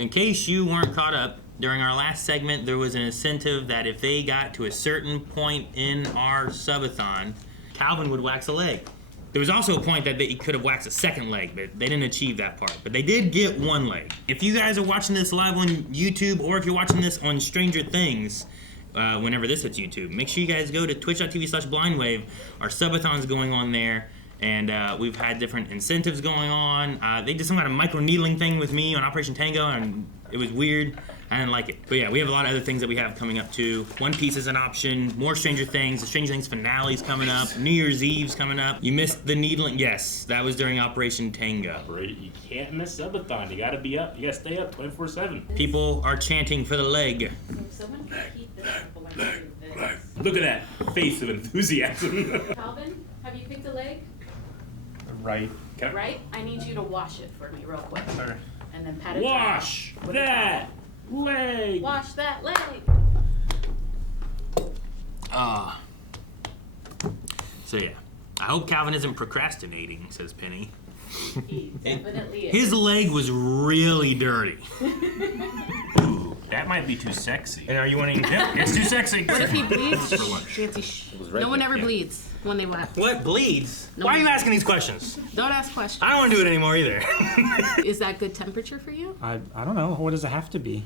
In case you weren't caught up, during our last segment, there was an incentive that if they got to a certain point in our subathon, Calvin would wax a leg. There was also a point that he could have waxed a second leg, but they didn't achieve that part. But they did get one leg. If you guys are watching this live on YouTube, or if you're watching this on Stranger Things, whenever this hits YouTube, make sure you guys go to twitch.tv/blindwave. Our subathon's going on there, and we've had different incentives going on. They did some kind of micro needling thing with me on Operation Tango, and it was weird. I didn't like it. But yeah, we have a lot of other things that we have coming up too. One Piece is an option, more Stranger Things, the Stranger Things finale's coming up, New Year's Eve's coming up. You missed the needling, yes, that was during Operation Tango. You can't miss subathon, you gotta be up, you gotta stay up 24/7. People are chanting for the leg. Someone can keep this blank through this. Look at that face of enthusiasm. Calvin, have you picked a leg? Right. Okay. Right? I need you to wash it for me real quick. Okay. And then pat it Wash down with a that towel. leg. Wash that leg. So yeah, I hope Calvin isn't procrastinating, says Penny. He definitely is. His leg was really dirty. Ooh, that might be too sexy. And are you wanting? Yep, it's too sexy. What if he bleeds? Fancy no one ever bleeds when they wax. What bleeds? No Why are one- you asking these questions? Don't ask questions. I don't want to do it anymore either. Is that good temperature for you? I don't know. What does it have to be?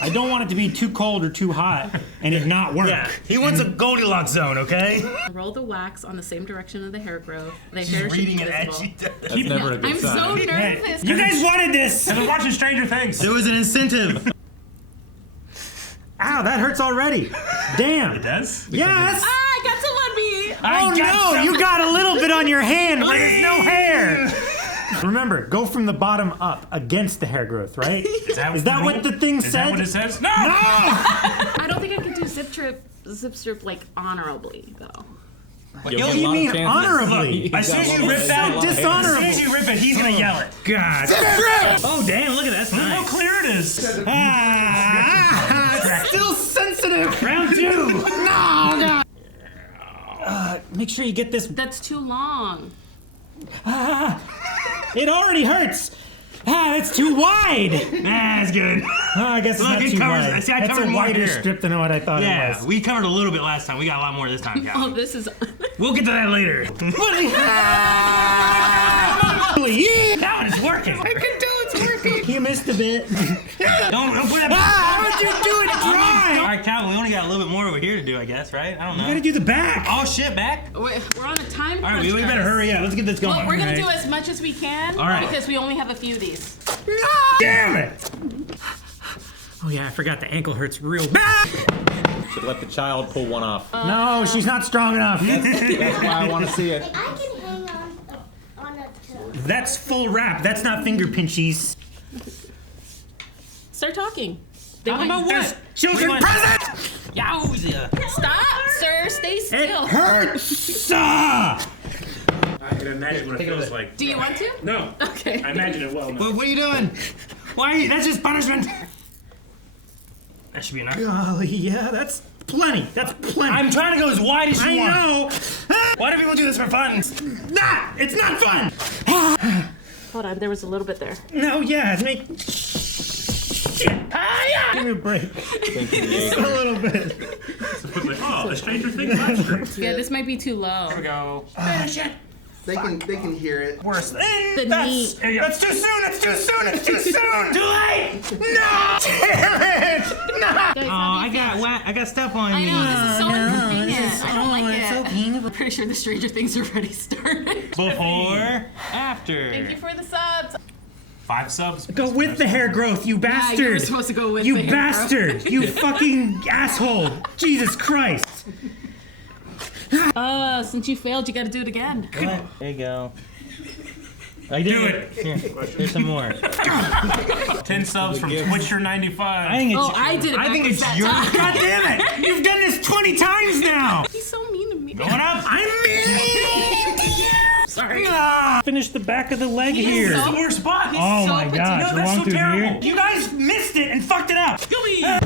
I don't want it to be too cold or too hot and it not work. Yeah, he wants a Goldilocks zone, okay? Roll the wax on the same direction of the hair growth. The She's hair should reading be it as visible. she does. That's never a good I'm sign. so nervous. You guys wanted this! I've been watching Stranger Things. There was an incentive. Ow, that hurts already. Damn. It does? Yes! I got some on me. Oh no, you got a little bit on your hand where there's no hair. Remember, go from the bottom up against the hair growth, right? Is that what the thing Is that said? what it says? No! I don't think I can do zip strip like honorably though. You'll Yo, get a you lot of mean chances. honorably? As soon as you rip that, Dishonorable. as soon as you rip it, he's gonna yell it. God. Oh damn, look at that. That's Look how nice. clear it is. It's still sensitive. Round 2. No. Make sure you get this. That's too long. It already hurts. That's too wide. That's good. I guess it's Look, not it too covers- wide. see, I That's covered a more wider here. strip than what I thought it Yeah, was. we covered a little bit last time. We got a lot more this time, Oh, Calvin. this is. We'll get to that later. That one is working. I can do it's working. You missed a bit. Don't put that How would you do it dry? All right, Calvin, we only got a little bit more over here to do, I guess, right? I don't know. You gotta do the back. Oh shit, back. We're on a time crunch. All right, we better guys. hurry up. Let's get this going. Well, we're gonna All do right. as much as we can All right. because we only have a few of these. Damn it! Oh yeah, I forgot the ankle hurts real bad. Should let the child pull one off. No, she's not strong enough. That's why I want to see it. I can hang on a toe. That's full wrap. That's not finger pinchies. Start talking. Talking about what? Children present. Yowza. Stop, sir. Stay It still. hurts. I can imagine what it feels like. Do you want to? No. Okay. I imagine it well. No. What are you doing? Why? That's just punishment. That should be enough. Golly, yeah, that's plenty. That's plenty. I'm trying to go as wide as you I want. know. Why do people do this for fun? It's not fun. Hold on. There was a little bit there. No, yeah, make. Shit. Yeah. Give me a break. Just a little bit. Oh, a Stranger Things live stream. Yeah, this might be too low. Here we go. They can hear it. Worse. The knee. That's too soon. That's too soon. It's too soon. Too late. No. Damn it. No. Guys, I got stuff on I me. know, this is so inconvenient. I don't like it's it. so painful. I'm pretty sure the Stranger Things already started. Before, after. Thank you for the subs. 5 subs. Go with the hair growth, you Yeah, bastard. you were supposed to go with You the hair bastard. You fucking asshole. Jesus Christ. Since you failed, you gotta do it again. There you go. I did it. Here, here's some more. 10 subs from Twitcher95. I think it's. Oh, I did it I think backwards it's that your. time. God damn it! You've done this 20 times now. He's so mean to me. Going up. I'm mean to you. Sorry. Finish the back of the leg here. This is the worst spot. Oh so my petite. gosh, No, you're that's wrong so through terrible. here. You guys missed it and fucked it up. Yeah.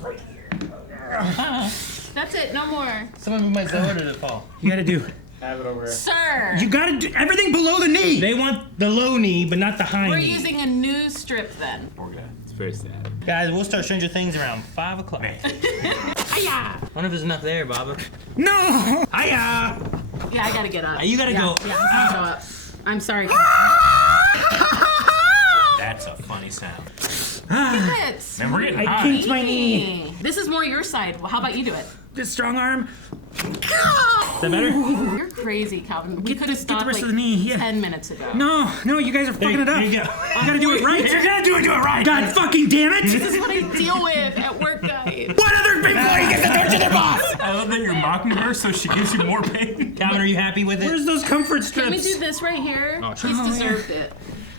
Right here. That's it. No more. Someone move my Zoa to the fall. You gotta do Have it over. Sir, You gotta do everything below the knee. They want the low knee, but not the high we're knee. using a new strip then. Poor guy. It's very sad. Guys, we'll start Stranger Things around 5 o'clock. Hiya! I wonder if there's enough there, Baba. No. Hiya! Yeah, I gotta get up. You gotta yeah, go. Yeah, I'm gonna go up. I'm sorry. That's a funny sound. It's Man, we're getting I high. kinked my knee. This is more your side. Well, how about you do it? This strong arm. Is that better? You're crazy, Calvin. We could have the stopped rest like of the knee, yeah. 10 minutes ago. No, you guys are fucking it up. There you go. You gotta do it right. You're gonna do it right. God fucking damn it! This is what I deal with at work, guys. What other big boy gets to torture their boss? I love that you're mocking her so she gives you more pain. Calvin, are you happy with it? Where's those comfort strips? Can we do this right here? Oh, sure. He's deserved it.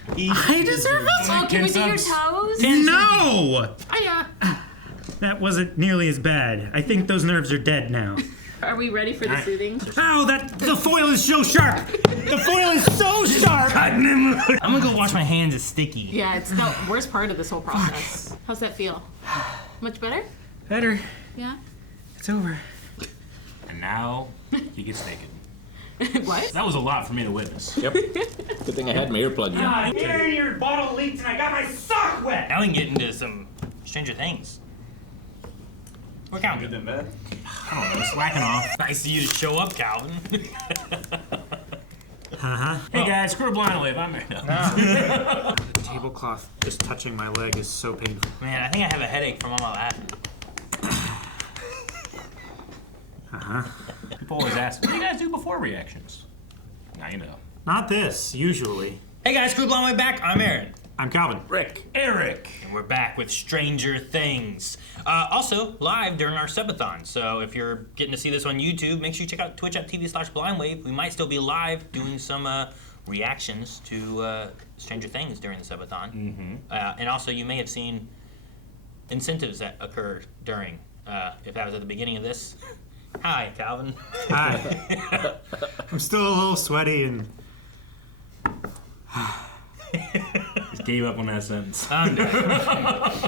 I deserve it. Oh, can we do your Camazotz. toes? No! Hiya. That wasn't nearly as bad. I think those nerves are dead now. Are we ready for the soothing? Ow, the foil is so sharp! The foil is so sharp! I'm gonna go wash my hands. It's sticky. Yeah, it's the worst part of this whole process. How's that feel? Much better? Better. Yeah? It's over. And now he gets naked. What? That was a lot for me to witness. Yep. Good thing I had my earplugs in. Here, your bottle leaked and I got my sock wet! Now we can get into some Stranger Things. We're counting. Than that. I don't know, slacking off. Nice of you to show up, Calvin. Hey guys, screw a blind wave. I'm here. The tablecloth just touching my leg is so painful. Man, I think I have a headache from all my laughing. People always ask, what do you guys do before reactions? Now you know. Not this, usually. Hey guys, screw blind way back. I'm Aaron. I'm Calvin. Rick. Eric. And we're back with Stranger Things. Also, live during our subathon. So if you're getting to see this on YouTube, make sure you check out twitch.tv/blindwave. We might still be live doing some reactions to Stranger Things during the subathon. And also, you may have seen incentives that occur during, if that was at the beginning of this. Hi, Calvin. Hi. I'm still a little sweaty and... Just gave up on that sentence. I'm done.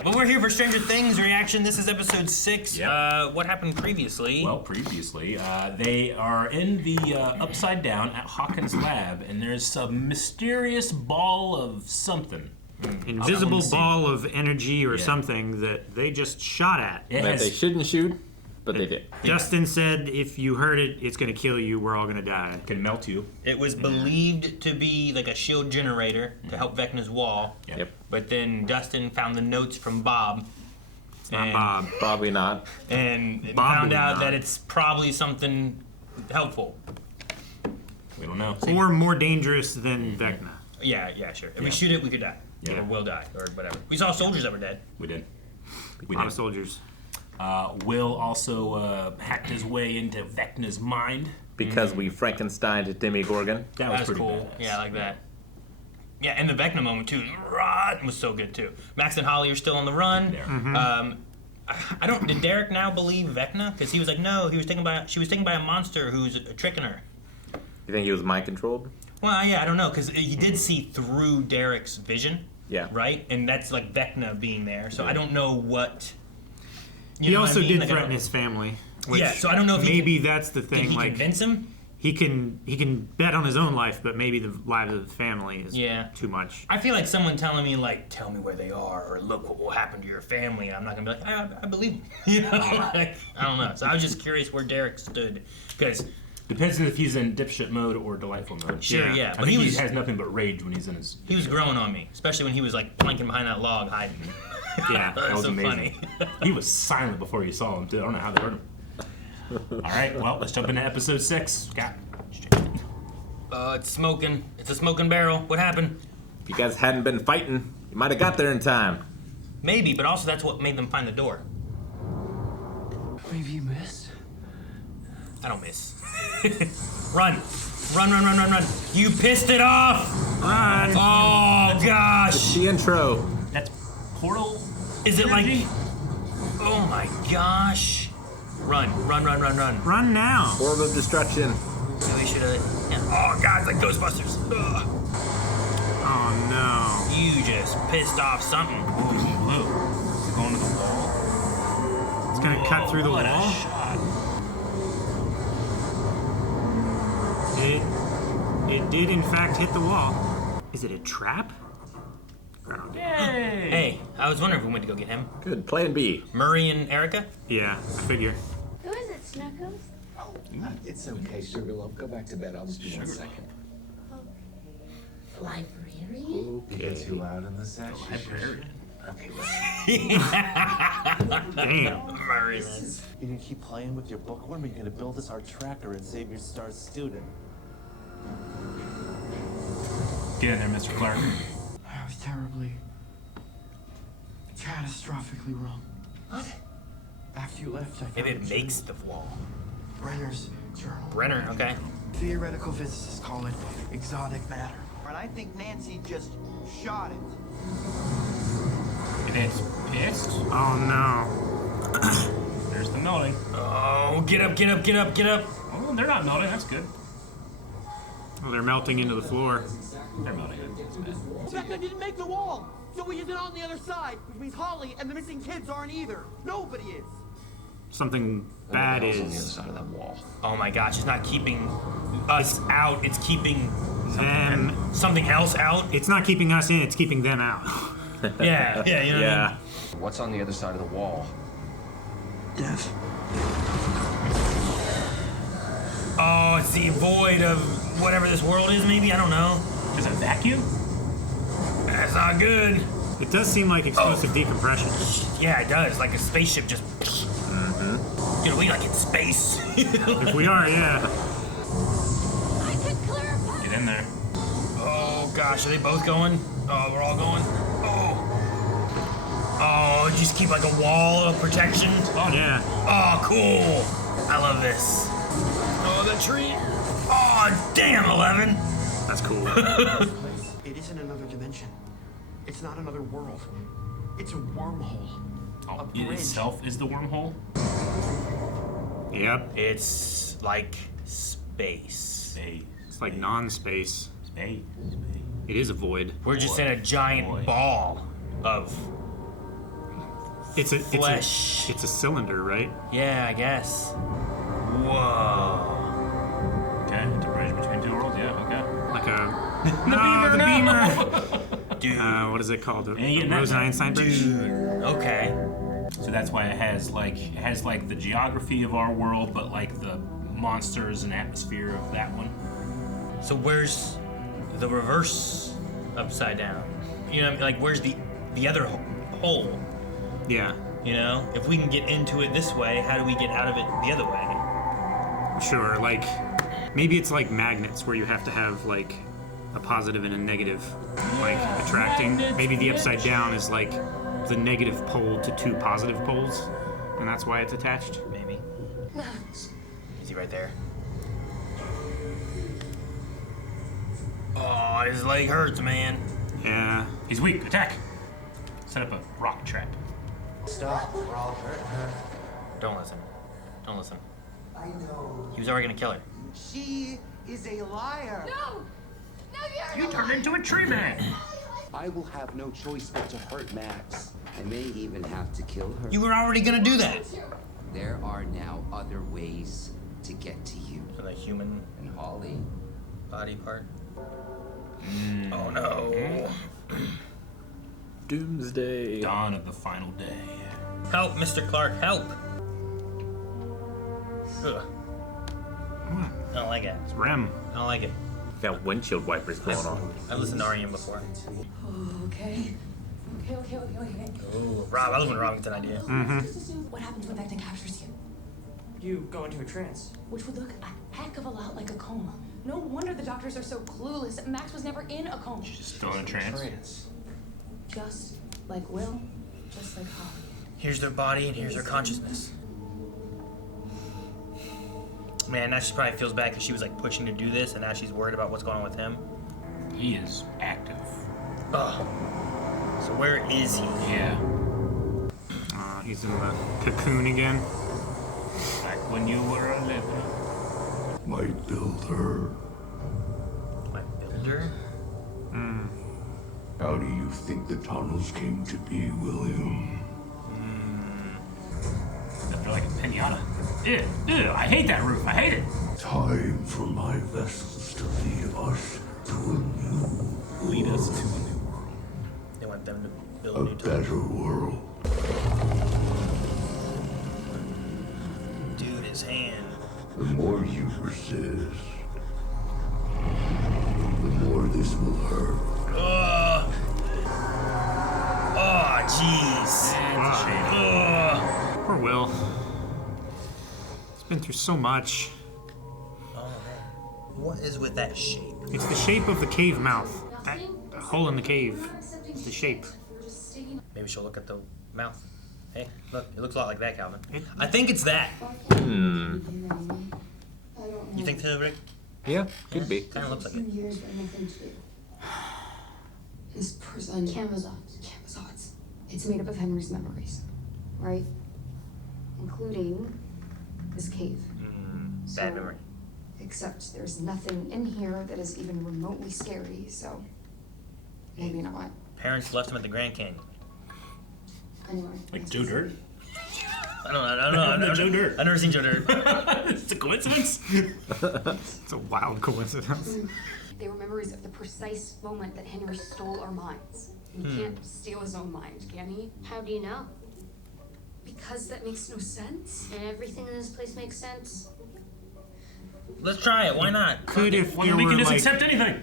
But we're here for Stranger Things reaction. This is episode 6. Yep. What happened previously? Well, previously, they are in the Upside Down at Hawkins' lab, and there's some mysterious ball of something. invisible see. ball of energy or Yeah. something that they just shot at. It That has, they shouldn't shoot, but they did. Justin said, if you heard it, it's going to kill you. We're all going to die. can melt you. It was believed to be like a shield generator to help Vecna's wall. Yep. But then Dustin found the notes from Bob. It's not Bob. Probably not. And Bob found will out not. that it's probably something helpful. We don't know. Or more dangerous than Vecna. Yeah, sure. If we shoot it, we could die. Yeah. Or we'll die, or whatever. We saw soldiers that were dead. We did. A We lot of did. soldiers. Will also hacked his way into Vecna's mind. Because we Frankensteined Demogorgon. That was That's pretty cool. badass. Yeah, I like that. Yeah, and the Vecna moment too. Run was so good too. Max and Holly are still on the run. Yeah. I don't. Did Derek now believe Vecna? Because he was like, no, she was taken by a monster who's tricking her. You think he was mind controlled? Well, yeah, I don't know, because he did see through Derek's vision, Yeah. right? And that's like Vecna being there. So I don't know what. You He know what also I mean? did Like, I threaten don't- his family. Which Yeah, so I don't know if he maybe can- that's the Did thing. he Like convince him? he can bet on his own life, but maybe the lives of the family is Yeah. too much. I feel like someone telling me like, tell me where they are, or look what will happen to your family, and I'm not gonna be like, I believe him. You know, like, I don't know. So I was just curious where Derek stood, because Depends on if he's in dipshit mode or delightful mode. sure, Yeah. yeah, I but think he was has nothing but rage when he's in his. he was growing on me, especially when he was like planking behind that log hiding. Yeah. That was was so amazing. funny. He was silent before you saw him too. I don't know how they heard him. All right, well, let's jump into episode 6. Scott. It's smoking. It's a smoking barrel. What happened? If you guys hadn't been fighting, you might have got there in time. Maybe, but also that's what made them find the door. Maybe you missed. I don't miss. Run. Run. You pissed it off. Run. Oh, gosh. The intro. That's Portal. Is it like... energy? Oh, my gosh. Run. Run now. Orb of destruction. Yeah, we should have... Yeah. Oh, God, it's like Ghostbusters. Ugh. Oh You just pissed off something. Whoa. Is it going to the wall? no. It's gonna cut through the What a wall. shot. It did in fact hit the wall. Is it a trap? Yay! Hey, I was wondering if we went to go get him. Good. Plan B. Murray and Erica? Yeah, I figure. Who is it, Snuggles? It's okay, Sugarloaf. Go back to bed. I'll just be 1 second. Librarian? It gets you loud in the section. Librarian. Okay, Damn. Murray, man. You gonna keep playing with your bookworm, or you gonna build us our tracker and save your star student? Get in there, Mr. Clark. I was terribly, catastrophically wrong. What? After you left, I Maybe found it a makes the wall. Brenner's journal. Brenner, okay. Theoretical physicists call it exotic matter. And I think Nancy just shot it. And it's pissed. Oh no. There's the melting. Oh, get up, get up, get up, get up. Oh, they're not melting. That's good. Well, they're melting into the floor. They're melting. It's bad. Becca didn't make the wall, so he isn't on the other side, which means Holly and the missing kids aren't either. Nobody is. Something bad on the other is side of that wall. Oh my gosh, it's not keeping us out. It's keeping them. something else out. It's not keeping us in, it's keeping them out. Yeah, yeah, you know what I Yeah. mean? What's on the other side of the wall? Death. Oh, it's the void of whatever this world is, maybe? I don't know. There's a vacuum? That's not good. It does seem like explosive decompression. Yeah, it does. Like a spaceship just. Dude, are we like in space? If we are, yeah. I could clarify. Get in there. Oh gosh, are they both going? Oh, we're all going. Oh, you just keep like a wall of protection. Oh, Yeah. Oh, cool. I love this. Oh, the tree. Oh, damn, 11. That's cool. It isn't another dimension. It's not another world. It's a wormhole. Oh, A it bridge. itself is the wormhole? Yep. It's like space. Space. It's like non-space. Space. It is a void. We're just in a giant Boy. ball of It's a flesh. It's a cylinder, right? Yeah, I guess. Whoa. Okay, it's a bridge between two worlds, yeah, okay. Like a The beamer. Dude. What is it called? And you get that- Rosen-Einstein bridge. Okay. So that's why it has like the geography of our world, but like the monsters and atmosphere of that one. So where's the reverse upside down? You know, like where's the other hole? Yeah. You know, if we can get into it this way, how do we get out of it the other way? Sure. Like maybe it's like magnets where you have to have like a positive and a negative, like attracting. Maybe the upside down is like the negative pole to two positive poles, and that's why it's attached. Maybe. Is he right there? Oh, his leg hurts, man. Yeah. He's weak. Attack. Set up a rock trap. Stop. We're all hurting her. Don't listen. Don't listen. I know. He was already gonna kill her. She is a liar. No! No, you're You turned into a tree man. I will have no choice but to hurt Max. I may even have to kill her. You were already gonna do that. There are now other ways to get to you. So the human And Holly, body part. Oh no. Doomsday. Dawn of the final day. Help, Mr. Clark, help. Ugh. I don't like it. It's REM. I don't like it. Got windshield wipers going on. I've listened to REM before. Okay. Okay. Ooh, Rob, I love when Rob gets an idea. What happens when Vecna captures you? You go into a trance. Which would look a heck of a lot like a coma. No wonder the doctors are so clueless. Max was never in a coma. Just still in a trance. Just like Will, just like Holly. Here's their body and here's their consciousness. Man, now she probably feels bad because she was like pushing to do this and now she's worried about what's going on with him. He is active. Ugh. So where is he? Yeah. He's in the cocoon again. Back when you were a living. My builder. My builder? How do you think the tunnels came to be, William? The They're like a pinata. Ew, I hate that roof. I hate it. Time for my vessels to lead us to a new, Lead us to a new world. They want them to build a a new town. better world. Dude, his hand. The more you persist, the more this will hurt. Oh, jeez. It's a shame. Poor Will. He's been through so much. Oh, man. What is with that shape? It's the shape of the cave mouth. That hole in the cave. The shape. Maybe she'll look at the mouth. Hey, look, it looks a lot like that, Calvin. I think it's that. Hmm. You think so, Rick? Yeah, could be. Kind of looks like it. This person, Camazotz. It's made up of Henry's memories, right? Including this cave. Bad memory. Except there's nothing in here that is even remotely scary, so maybe not. Parents left him at the Grand Canyon. Anyway. Like Joe Dirt? I don't know. Joe Dirt. I've never seen Joe Dirt. It's a coincidence. It's a wild coincidence. They were memories of the precise moment that Henry stole our minds. He can't steal his own mind, can he? How do you know? Because that makes no sense. And everything in this place makes sense? Let's try it. Why not? Could if Well, there we were can just like, accept anything.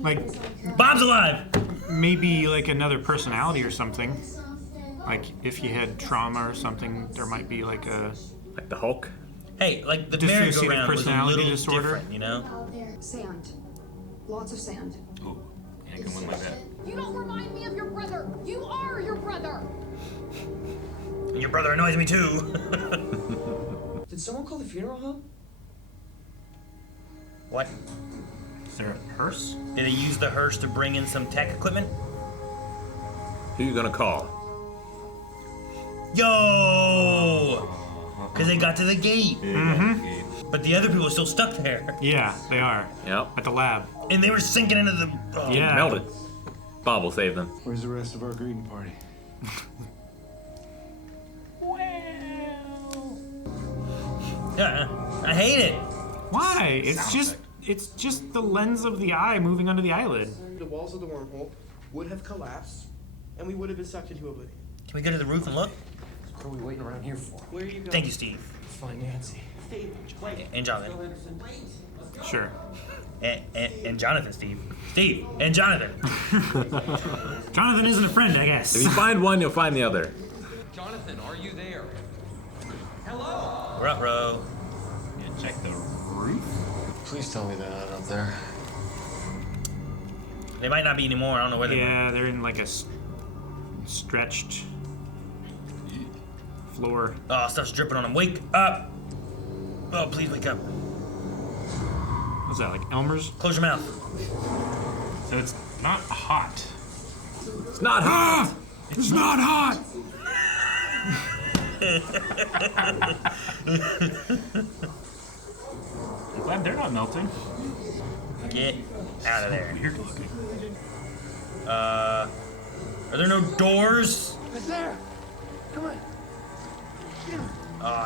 like Bob's alive. maybe like another personality or something. Like if he had trauma or something, there might be like a Like the Hulk? Hey, like the Dissociative merry-go-round was a personality little disorder? different, you know? Out there. Sand. Lots of sand. Ooh, yeah, I can win like that. You don't remind me of your brother. You are your brother. And your brother annoys me too. Did someone call the funeral home? What? Is there a hearse? Did they use the hearse to bring in some tech equipment? Who you gonna call? Yo! Because they got to the gate. But the other people are still stuck there. yeah, they are Yep. at the lab. And they were sinking into the... Oh. Yeah. Melted. Bob will save them. Where's the rest of our greeting party? Yeah, I hate it. Why? It's just the lens of the eye moving under the eyelid. The walls of the wormhole would have collapsed, and we would have been sucked into oblivion. Can we go to the roof and look? What are we waiting around here for? Where are you going? Thank you, Steve. Find Nancy. Steve, wait. And Jonathan. Sure. And Jonathan, Steve. Steve and Jonathan. Jonathan isn't a friend, I guess. If you find one, you'll find the other. Jonathan, are you there? Hello? We're up, bro. Yeah, check the roof. Please tell me they're not up there. They might not be anymore. I don't know where they went. Yeah, they're in like a stretched floor. Oh, stuff's dripping on them. Wake up. Oh, please wake up. What's that, like Elmer's? Close your mouth. So it's not hot. It's not hot! It's not hot! I'm glad they're not melting. Get out of there. Weird looking. Are there no doors? It's there. Come on.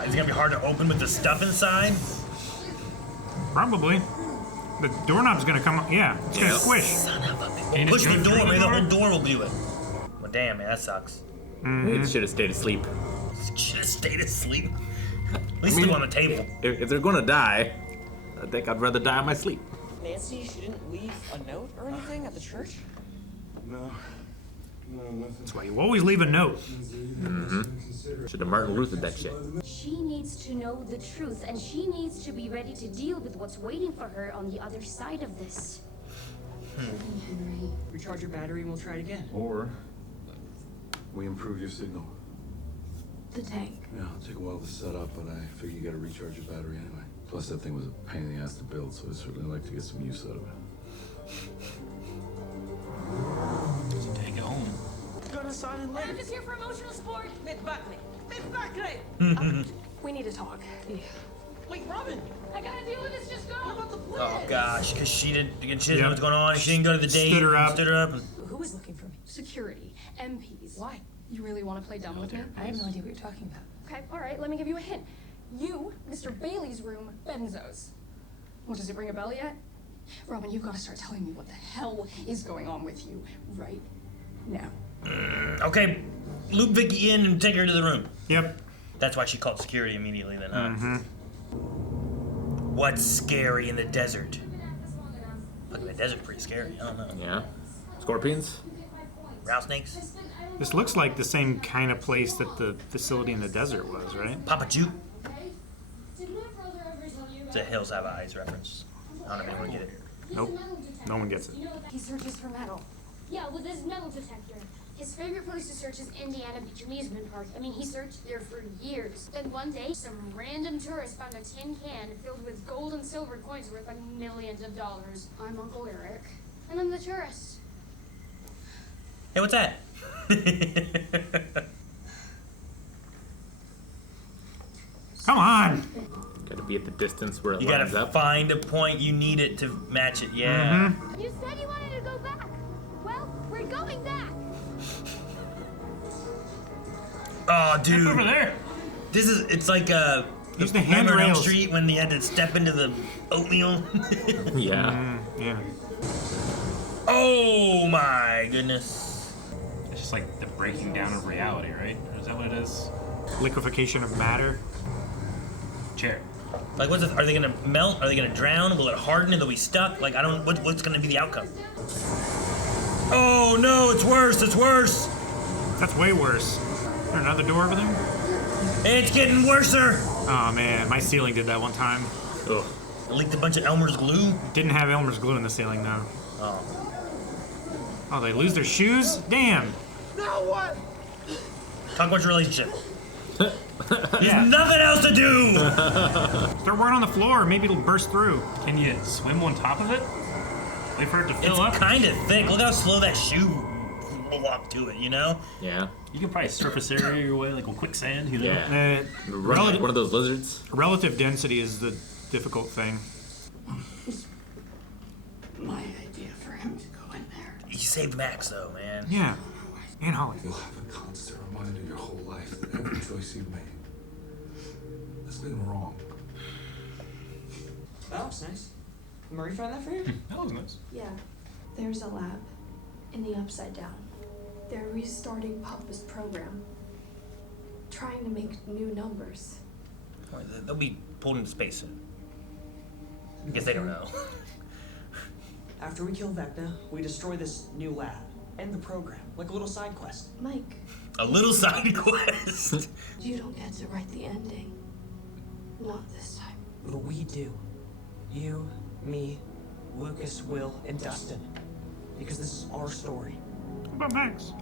Is it gonna be hard to open with the stuff inside? Probably. The doorknob's gonna come up. Yeah, it's gonna squish. Son of a bitch. Can Push it the go door. through the Maybe the door? whole door will do it. Well, damn, man, that sucks. They should have stayed asleep. Should have stayed asleep. At least sleep on the table. If they're gonna die, I think I'd rather die in my sleep. Nancy, she didn't leave a note or anything at the church? No. No, nothing. That's why you always leave a note. Should have Martin Luther that shit. She needs to know the truth, and she needs to be ready to deal with what's waiting for her on the other side of this. Henry. Recharge your battery and we'll try it again. Or we improve your signal. The tank. Yeah, it'll take a while to set up, but I figure you gotta recharge your battery anyway. Plus, that thing was a pain in the ass to build, so I'd certainly like to get some use out of it. Take it home. Gonna sign in later. I'm just here for emotional support. We need to talk. Wait, Robin! I gotta deal with this. Just go. What about the plan? Oh gosh, because she didn't know what's going on. She didn't go to the date. Stood her up. Stood her up. Who is looking for me? Security. MPs. Why? You really want to play dumb with me? I have no idea what you're talking about. Okay, all right, let me give you a hint. You, Mr. Bailey's room, benzos. Well, does it ring a bell yet? Robin, you've got to start telling me what the hell is going on with you right now. Okay, loop Vicky in and take her to the room. Yep. That's why she called security immediately then, huh? What's scary in the desert? Look, the desert's pretty scary. I don't know. Yeah. Scorpions? Rattlesnakes? This looks like the same kind of place that the facility in the desert was, right? Papa Juke? It's a Hills Have Eyes reference. I don't know if anyone get it. Nope. No one gets it. He searches for metal. Yeah, with his metal detector. His favorite place to search is Indiana Beach Amusement Park. I mean, he searched there for years. Then one day, some random tourist found a tin can filled with gold and silver coins worth like millions of dollars. I'm Uncle Eric. And I'm the tourist. Hey, what's that? Come on! Gotta be at the distance where it You lines gotta up. find a point you need it to match it, yeah. You said you wanted to go back. Well, we're going back. Oh, dude. Over there. It's like Use the Nightmare on Elm handrails. Street when you had to step into the oatmeal. Yeah. Yeah. Oh my goodness. It's just like the breaking down of reality, right? Or is that what it is? Liquefaction of matter. Chair. Like, are they gonna melt? Are they gonna drown? Will it harden and they'll be stuck? Like, I don't. What's gonna be the outcome? Oh no! It's worse! It's worse! That's way worse. Is there another door over there? It's getting worser! Oh man, my ceiling did that one time. Ugh. It leaked a bunch of Elmer's glue. Didn't have Elmer's glue in the ceiling though. Oh. Oh, they lose their shoes? Damn. Now what? Talk about your relationship. Yeah. Nothing else to do! Throw right on the floor. Maybe it'll burst through. Can you swim on top of it? Wait for it to fill It's up? kind of thick. Look how slow that shoe walked to it, you know? Yeah. You can probably surface area your way like a quicksand, you know? Yeah. Run like one of those lizards. Relative density is the difficult thing. My idea for him to go in there. You saved Max, though, man. Yeah. And Holly. You'll have a constant reminder your whole life that every choice you've made has been wrong. That looks nice. Murray found that for you? That was nice. Yeah. There's a lab in the Upside Down. They're restarting Papa's program. Trying to make new numbers. They'll be pulled into space soon. I guess they don't know. After we kill Vecna, we destroy this new lab. End the program. Like a little side quest. Mike, A little side quest. you don't get to write the ending. Not this time. But we do. You, me, Lucas, Will, and Dustin. Because this is our story. What about Max?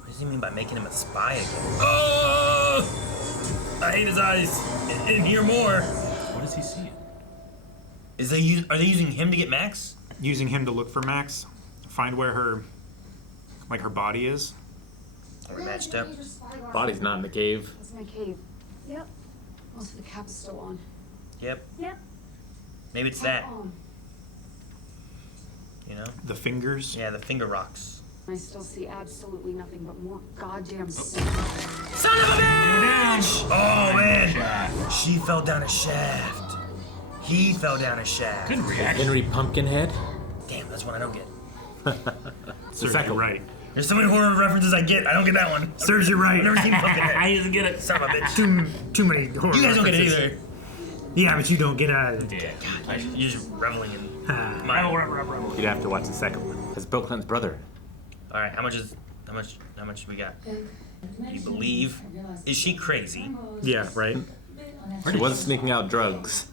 What does he mean by making him a spy again? Oh! I hate his eyes. And hear more. What is he seeing? Are they using him to get Max? Using him to look for Max. Find where her body is. Are we matched up? Body's not in the cave. That's my cave. Yep. Most of the cap's still on. Yep. Yep. Maybe it's that. On. You know? The fingers. Yeah, the finger rocks. I still see absolutely nothing but more goddamn Son of a bitch! Oh man, she fell down a shaft. He fell down a shaft. Good reaction. Henry Pumpkinhead. Damn, that's one I don't get. The second right. There's so many horror references I get. I don't get that one. Serves you right. I've never seen Pumpkinhead. I didn't get it. Son of a bitch. Too many horror You guys don't get it references. either. Yeah, but you don't get Yeah. You're just reveling in Ah. my. You'd have to watch the second one. It's Bill Clinton's brother. All right, how much we got? Do you believe? Is she crazy? Yeah, right. She was sneaking out drugs.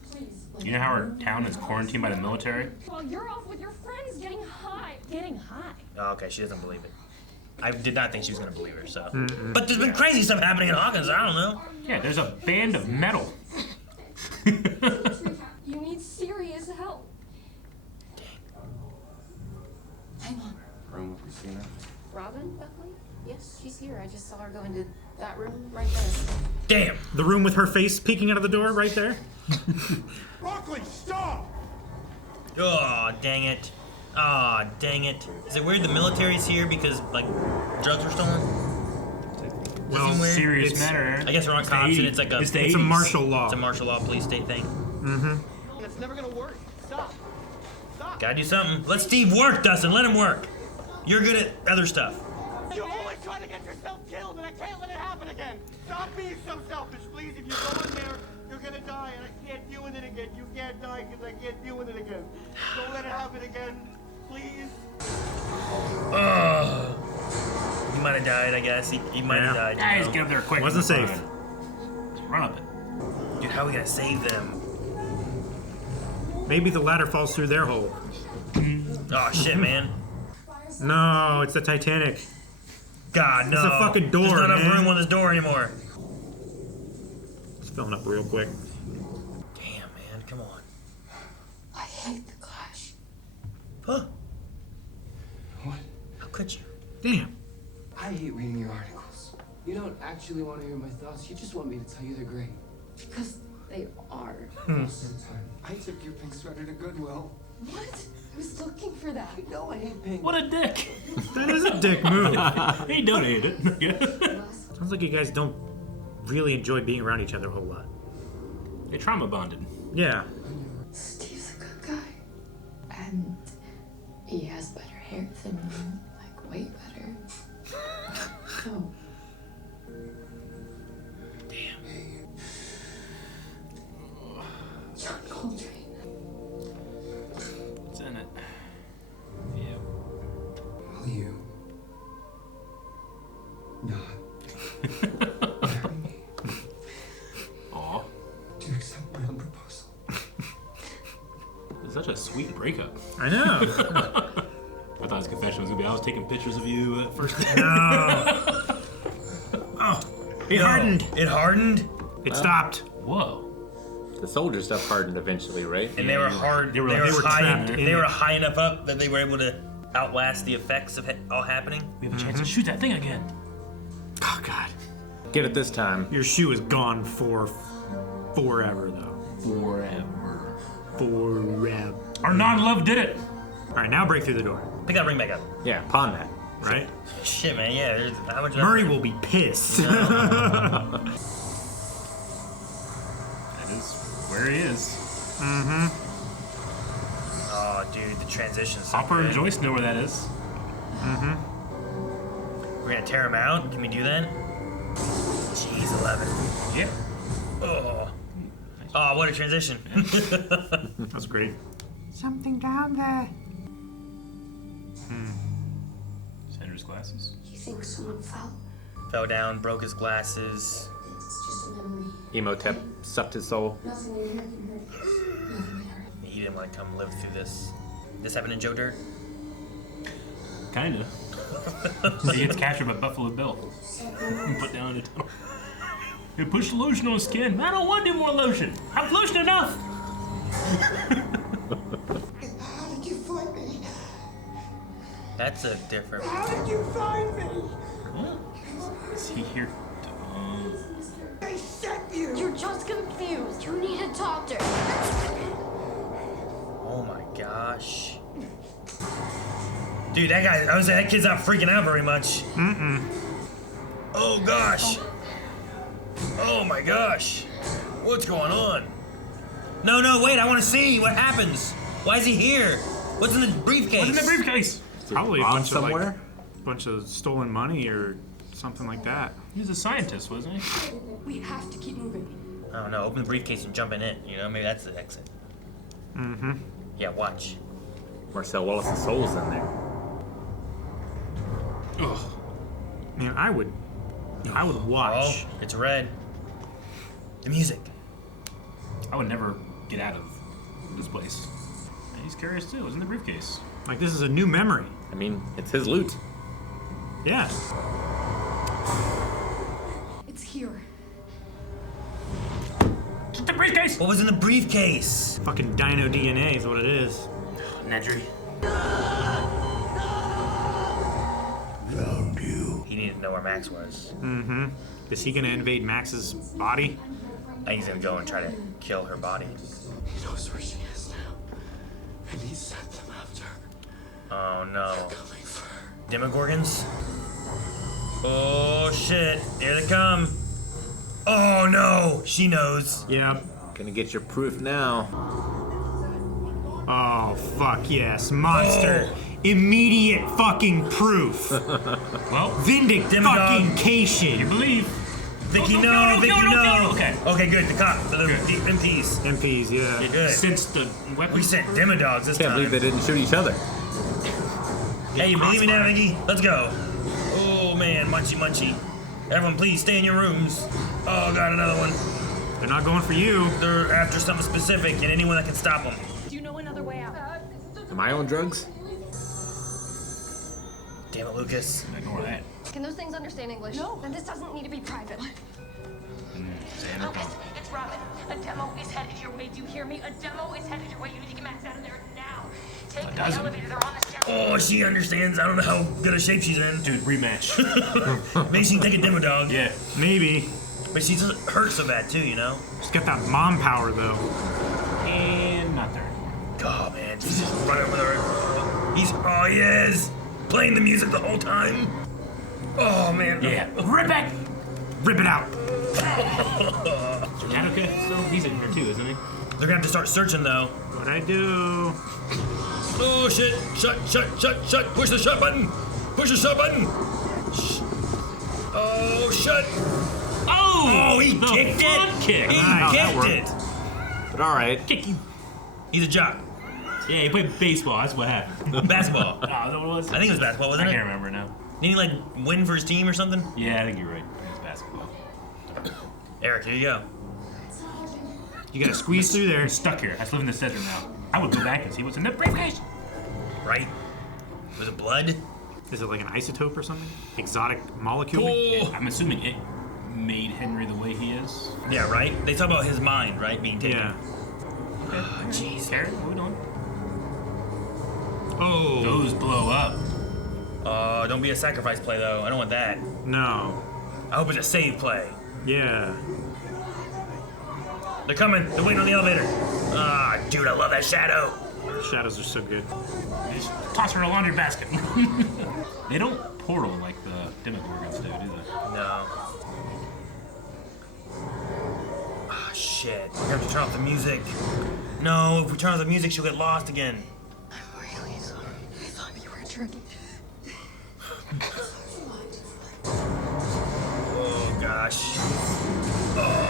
You know how our town is quarantined by the military? While you're off with your friends getting high. Getting high. Oh, okay, she doesn't believe it. I did not think she was gonna believe her. So, but there's been crazy stuff happening in Hawkins. I don't know. Yeah, there's a band of metal. You need serious help. Hang on. Room with Christina. Robin Buckley? Yes, she's here. I just saw her go into that room right there. Damn. The room with her face peeking out of the door right there. Broccoli, stop! Oh, dang it. Aw, dang it. Is it weird the military's here because, like, drugs were stolen? Well, Does it seem weird? Serious matter. I guess we're on cops and it's like it's a martial law. It's a martial law police state thing. Mm-hmm. It's never gonna work. Stop. Stop. Gotta do something. Let Steve work, Dustin. Let him work. You're good at other stuff. You're always trying to get yourself killed, and I can't let it happen again. Stop being so selfish, please. If you go in there, you're gonna die, and I can't deal with it again. You can't die because I can't deal with it again. Don't let it happen again, please. Ugh. He might have died, I guess. He might have died. Guys, get up there quick. Wasn't safe. Run up it. Dude, how are we gonna save them? Maybe the ladder falls through their hole. Oh shit, man. No, it's the Titanic. God, no. It's a fucking door, There's not enough man. room on this door anymore. It's filling up real quick. Damn, man. Come on. I hate the Clash. Huh? What? How could you? Damn. I hate reading your articles. You don't actually want to hear my thoughts. You just want me to tell you they're great. Because they are. Most of the time. I took your pink sweater to Goodwill. What? I was looking for that. I know I hate pink. What a dick. That is a dick move. He donated it. Sounds like you guys don't really enjoy being around each other a whole lot. They trauma bonded. Yeah. Steve's a good guy. And he has better hair than me. Like, way better. Oh. John Coltrane. What's in it? Yeah. Will you not marry me? Aw. Do you accept my own proposal? It's such a sweet breakup. I know. I thought his confession was gonna be I was taking pictures of you at first. No. Oh, it hardened. It hardened? It stopped. Whoa. The soldier stuff hardened eventually, right? And they were hard. They were trapped in They were it. high enough up that they were able to outlast the effects of it all happening. We have a chance to shoot that thing again. Oh, God. Get it this time. Your shoe is gone for forever, though. Forever. Forever. Our non-love did it. All right, now break through the door. Pick that ring back up. Yeah, pawn that. Right? Shit, man. Yeah. There's how much? Murray will be pissed. That is where he is. Mm-hmm. Oh, dude, the transitions. Hopper and Joyce know where that is. Mm-hmm. We're gonna tear him out. Can we do that? Jeez, 11. Yeah. Oh. Oh, what a transition. That's great. Something down there. Sandra's glasses. You think someone fell? Fell down, broke his glasses. It's just a memory. Emotep sucked his soul. Nothing in here can hurt us. Nothing can hurt. He didn't want to come live through this. This happened to Joe Dirt? Kinda. He gets captured by Buffalo Bill and put down in a tunnel. He pushed the lotion on his skin. I don't want any more lotion. I've lotioned enough. How did you find me? That's a different. How did you find me? Is he here? They sent you. You're just confused. You need a doctor. Oh my gosh. Dude, that guy, I was saying, that kid's not freaking out very much. Mm-mm. Oh gosh. Oh my gosh. What's going on? No, wait, I want to see what happens. Why is he here? What's in the briefcase? What's in the briefcase? Probably a Robbed bunch somewhere? of like, bunch of stolen money or something like that. He was a scientist, wasn't he? We have to keep moving. I don't know, open the briefcase and jump in it. You know, maybe that's the exit. Mm-hmm. Yeah, watch. Marcel Wallace's soul's in there. Ugh. Man, I would watch. Oh, it's red. The music. I would never get out of this place. And he's curious too. It was in the briefcase. Like, this is a new memory. I mean, it's his loot. Yeah. It's here. It's the briefcase! What was in the briefcase? Fucking dino DNA is what it is. Nedry. Found you. He needed to know where Max was. Mm-hmm. Is he gonna invade Max's body? I think he's gonna go and try to kill her body. He knows where she is now. And he sent them after her. Oh no. Demogorgons? Oh shit, here they come. Oh no, she knows. Yep. Gonna get your proof now. Oh, fuck yes. Monster. Oh. Immediate fucking proof. Well, Vindication. you believe. Vicky, Don't no, go, Vicky, don't no. go. Okay. Okay, good. The cop, the MPs. MPs, yeah. You're good. Since the weapon. We sent demodogs this Can't time. believe they didn't shoot each other. Hey, you believe me now, Vicky? Let's go. Oh man, munchy munchy. Everyone, please stay in your rooms. Oh, got another one. They're not going for you. They're after something specific, and anyone that can stop them. Do you know another way out? Am I on drugs? Damn it, Lucas. Ignore that. Can those things understand English? No. Then this doesn't need to be private. Lucas, it's Robin. A demo is headed your way. Do you hear me? A demo is headed your way. You need to get Max out of there now. Take the elevator. They're on the stairs. Oh, she understands. I don't know how good a shape she's in. Dude, rematch. Maybe she can take a demodog. Yeah. Maybe. But she doesn't hurt so bad, too, you know? She's got that mom power, though. And not there. Oh, man. She's just running with her. Oh, he is. Playing the music the whole time. Oh, man. Yeah. Rip it! Rip it out. Is that okay? So he's in here too, isn't he? They're gonna have to start searching, though. What'd I do? Oh, shit. Shut. Push the shut button. Push the shut button. Oh, shut. Oh, he kicked it. Kick. He kicked it. But all right. Kick you. He's a jock. Yeah, he played baseball. That's what happened. Basketball. Oh, that was. I think it was basketball, wasn't I it? can't remember now. Didn't he, like, win for his team or something? Yeah, I think you're right. It was basketball. Eric, here you go. You gotta squeeze through there. I'm stuck here. I have to live in this desert now. I would go back and see what's in that briefcase. Right? Was it blood? Is it like an isotope or something? Exotic molecule? Oh. I'm assuming it made Henry the way he is. Yeah, right? They talk about his mind, right? Being taken. Yeah. Okay. Jeez. Karen, what are we doing? Oh. Those blow up. Don't be a sacrifice play, though. I don't want that. No. I hope it's a save play. Yeah. They're coming. They're waiting on the elevator. Ah, dude, I love that shadow. Shadows are so good. Just toss her in a laundry basket. They don't portal like the Demogorgons do they? No. Ah, shit. We have to turn off the music. No, if we turn off the music, she'll get lost again. I'm really sorry. I thought you were a turkey. Oh, gosh. Oh.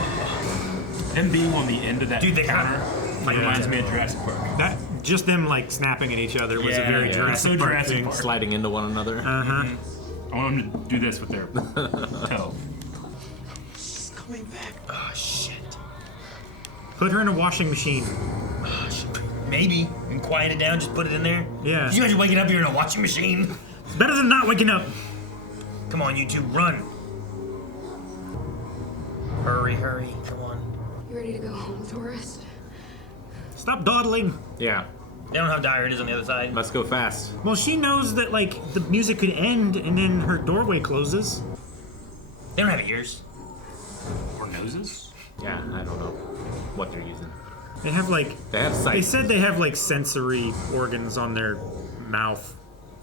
Them being on the end of that counter reminds me of Jurassic Park. That just them like snapping at each other was a very Jurassic Park thing. Sliding into one another. Uh-huh. I want them to do this with their toe. She's coming back. Oh, shit. Put her in a washing machine. Oh, shit. Maybe. And quiet it down, just put it in there. Yeah. Can you imagine waking up here in a washing machine? It's better than not waking up. Come on, you two, run. Hurry, come on. You ready to go home, tourist? Stop dawdling. Yeah. They don't know how dire it is on the other side. Must go fast. Well, she knows that like the music could end and then her doorway closes. They don't have ears. Or noses? Yeah, I don't know what they're using. They have like They have sight. They said they have like sensory organs on their mouth,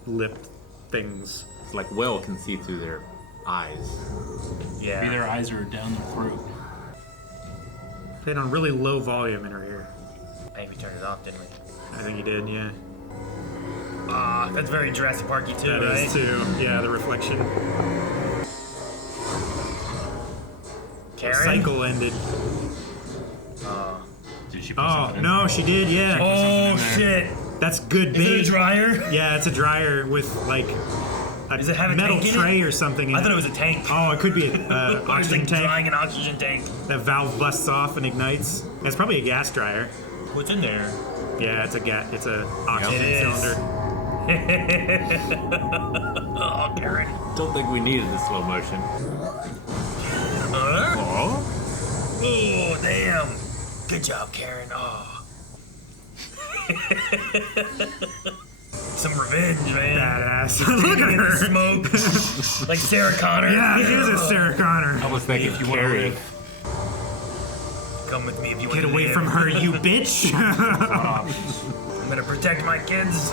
lip things. It's like Will can see through their eyes. Yeah. Maybe their eyes are down their throat. Played on really low volume in her ear. I think we turned it off, didn't we? I think you did, yeah. Ah, that's very Jurassic Parky too, That right? is too. Yeah, the reflection. Karen? Cycle ended. Did she put Oh something in no, she did. Yeah. Oh shit! That's good bait. Is it a dryer? Yeah, it's a dryer with like a Does it have a metal tank in tray it? or something. In I thought it was a tank. Oh, it could be an It's oxygen like tank. drying an oxygen tank. That valve busts off and ignites. It's probably a gas dryer. What's in there? Yeah, it's a It's a oxygen It is. cylinder. Oh, Karen. Don't think we needed the slow motion. Oh, damn. Good job, Karen. Oh. Some revenge, man. Badass. Look at her. Smoke. Like Sarah Connor. Yeah, she is a Sarah Connor. I was thinking If you want to Carrie. live. Come with me if you want Get to away live. from her, you bitch. I'm gonna protect my kids.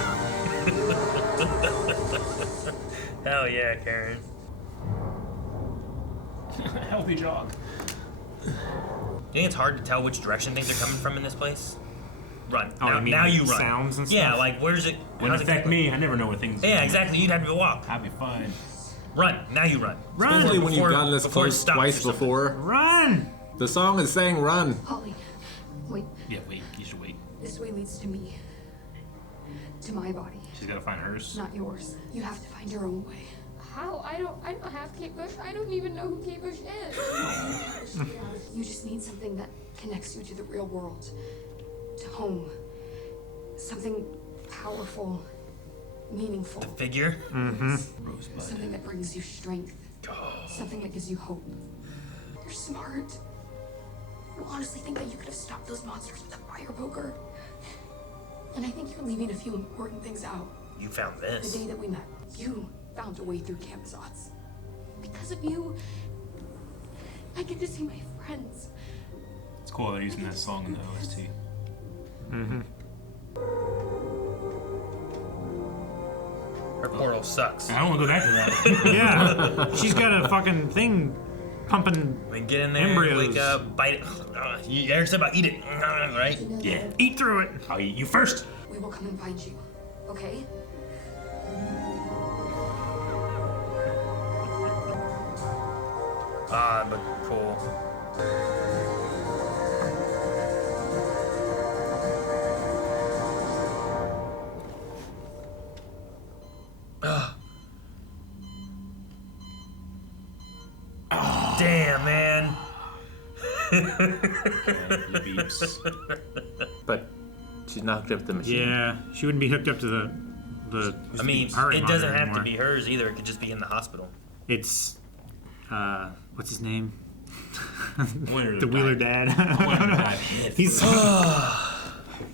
Hell yeah, Karen. Healthy jog. You think it's hard to tell which direction things are coming from in this place? Run. Oh, now, you mean now you run. sounds and Yeah, stuff? like where's it? Wouldn't how's it affect come- me. I never know where things. Yeah, exactly. You'd have to walk. I'd be fine. Run. Now you run. Run! Especially when you've gotten this before it close stops twice or something. before. Run! The song is saying run. Holly, wait. Yeah, wait. You should wait. This way leads to me. To my body, She's gotta find hers. not yours. You have to find your own way. How? I don't have Kate Bush. I don't even know who Kate Bush is. You just need something that connects you to the real world. To home. Something powerful, meaningful. Figure. Mm-hmm. Something that brings you strength. Something that gives you hope. You're smart. You honestly think that you could have stopped those monsters with a fire poker? And I think you're leaving a few important things out. You found The this. day that we met, you found a way through Camazotz. Because of you, I get to see my friends. It's cool they're using that song in the OST. Mm-hmm. Her portal sucks. I don't want to go back to that. Yeah. She's got a fucking thing pumping Like get in there, embryos. wake up, bite it. You ever said about eat it, right? Yeah. Eat through it. I'll eat you first. We will come and find you, okay? Ah, but cool. Damn, man. But she's not hooked up to the machine. Yeah, she wouldn't be hooked up to the I mean, heart it doesn't monitor have to anymore. be hers either. It could just be in the hospital. It's what's his name? Wheeler the Wheeler died. dad. Wheeler died. he's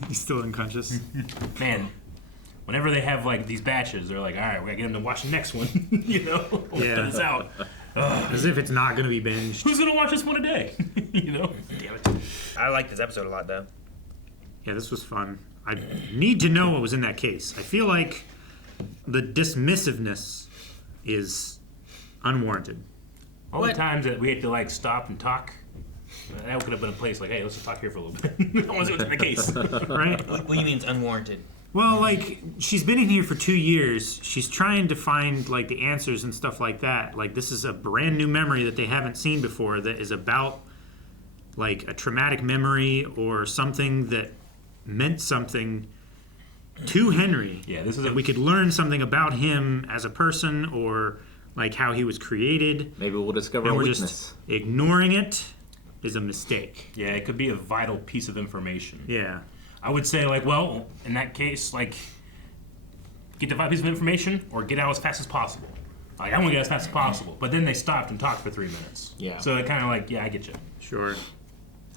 he's still unconscious. Man, whenever they have like these batches, they're like, all right, we gotta get them to watch the next one. You know, Yeah. Put this out. As if it's not gonna be binged. Who's gonna watch this one a day? You know. Damn it. I like this episode a lot, though. Yeah, this was fun. I need to know what was in that case. I feel like the dismissiveness is unwarranted. All the times that we had to like stop and talk, that could have been a place like, hey, let's just talk here for a little bit. I want to see what's in the case. Right? What do you mean it's unwarranted? Well, like, she's been in here for 2 years. She's trying to find, like, the answers and stuff like that. Like, this is a brand new memory that they haven't seen before that is about, like, a traumatic memory or something that meant something to Henry. Yeah, this is that we could learn something about him as a person or, like, how he was created. Maybe we'll discover and a we're weakness. just ignoring it is a mistake. Yeah, it could be a vital piece of information. Yeah. I would say, like, well, in that case, like, get the vital piece of information or get out as fast as possible. Like, I want to get as fast as possible. But then they stopped and talked for 3 minutes. Yeah. So it kind of like, yeah, I get you. Sure.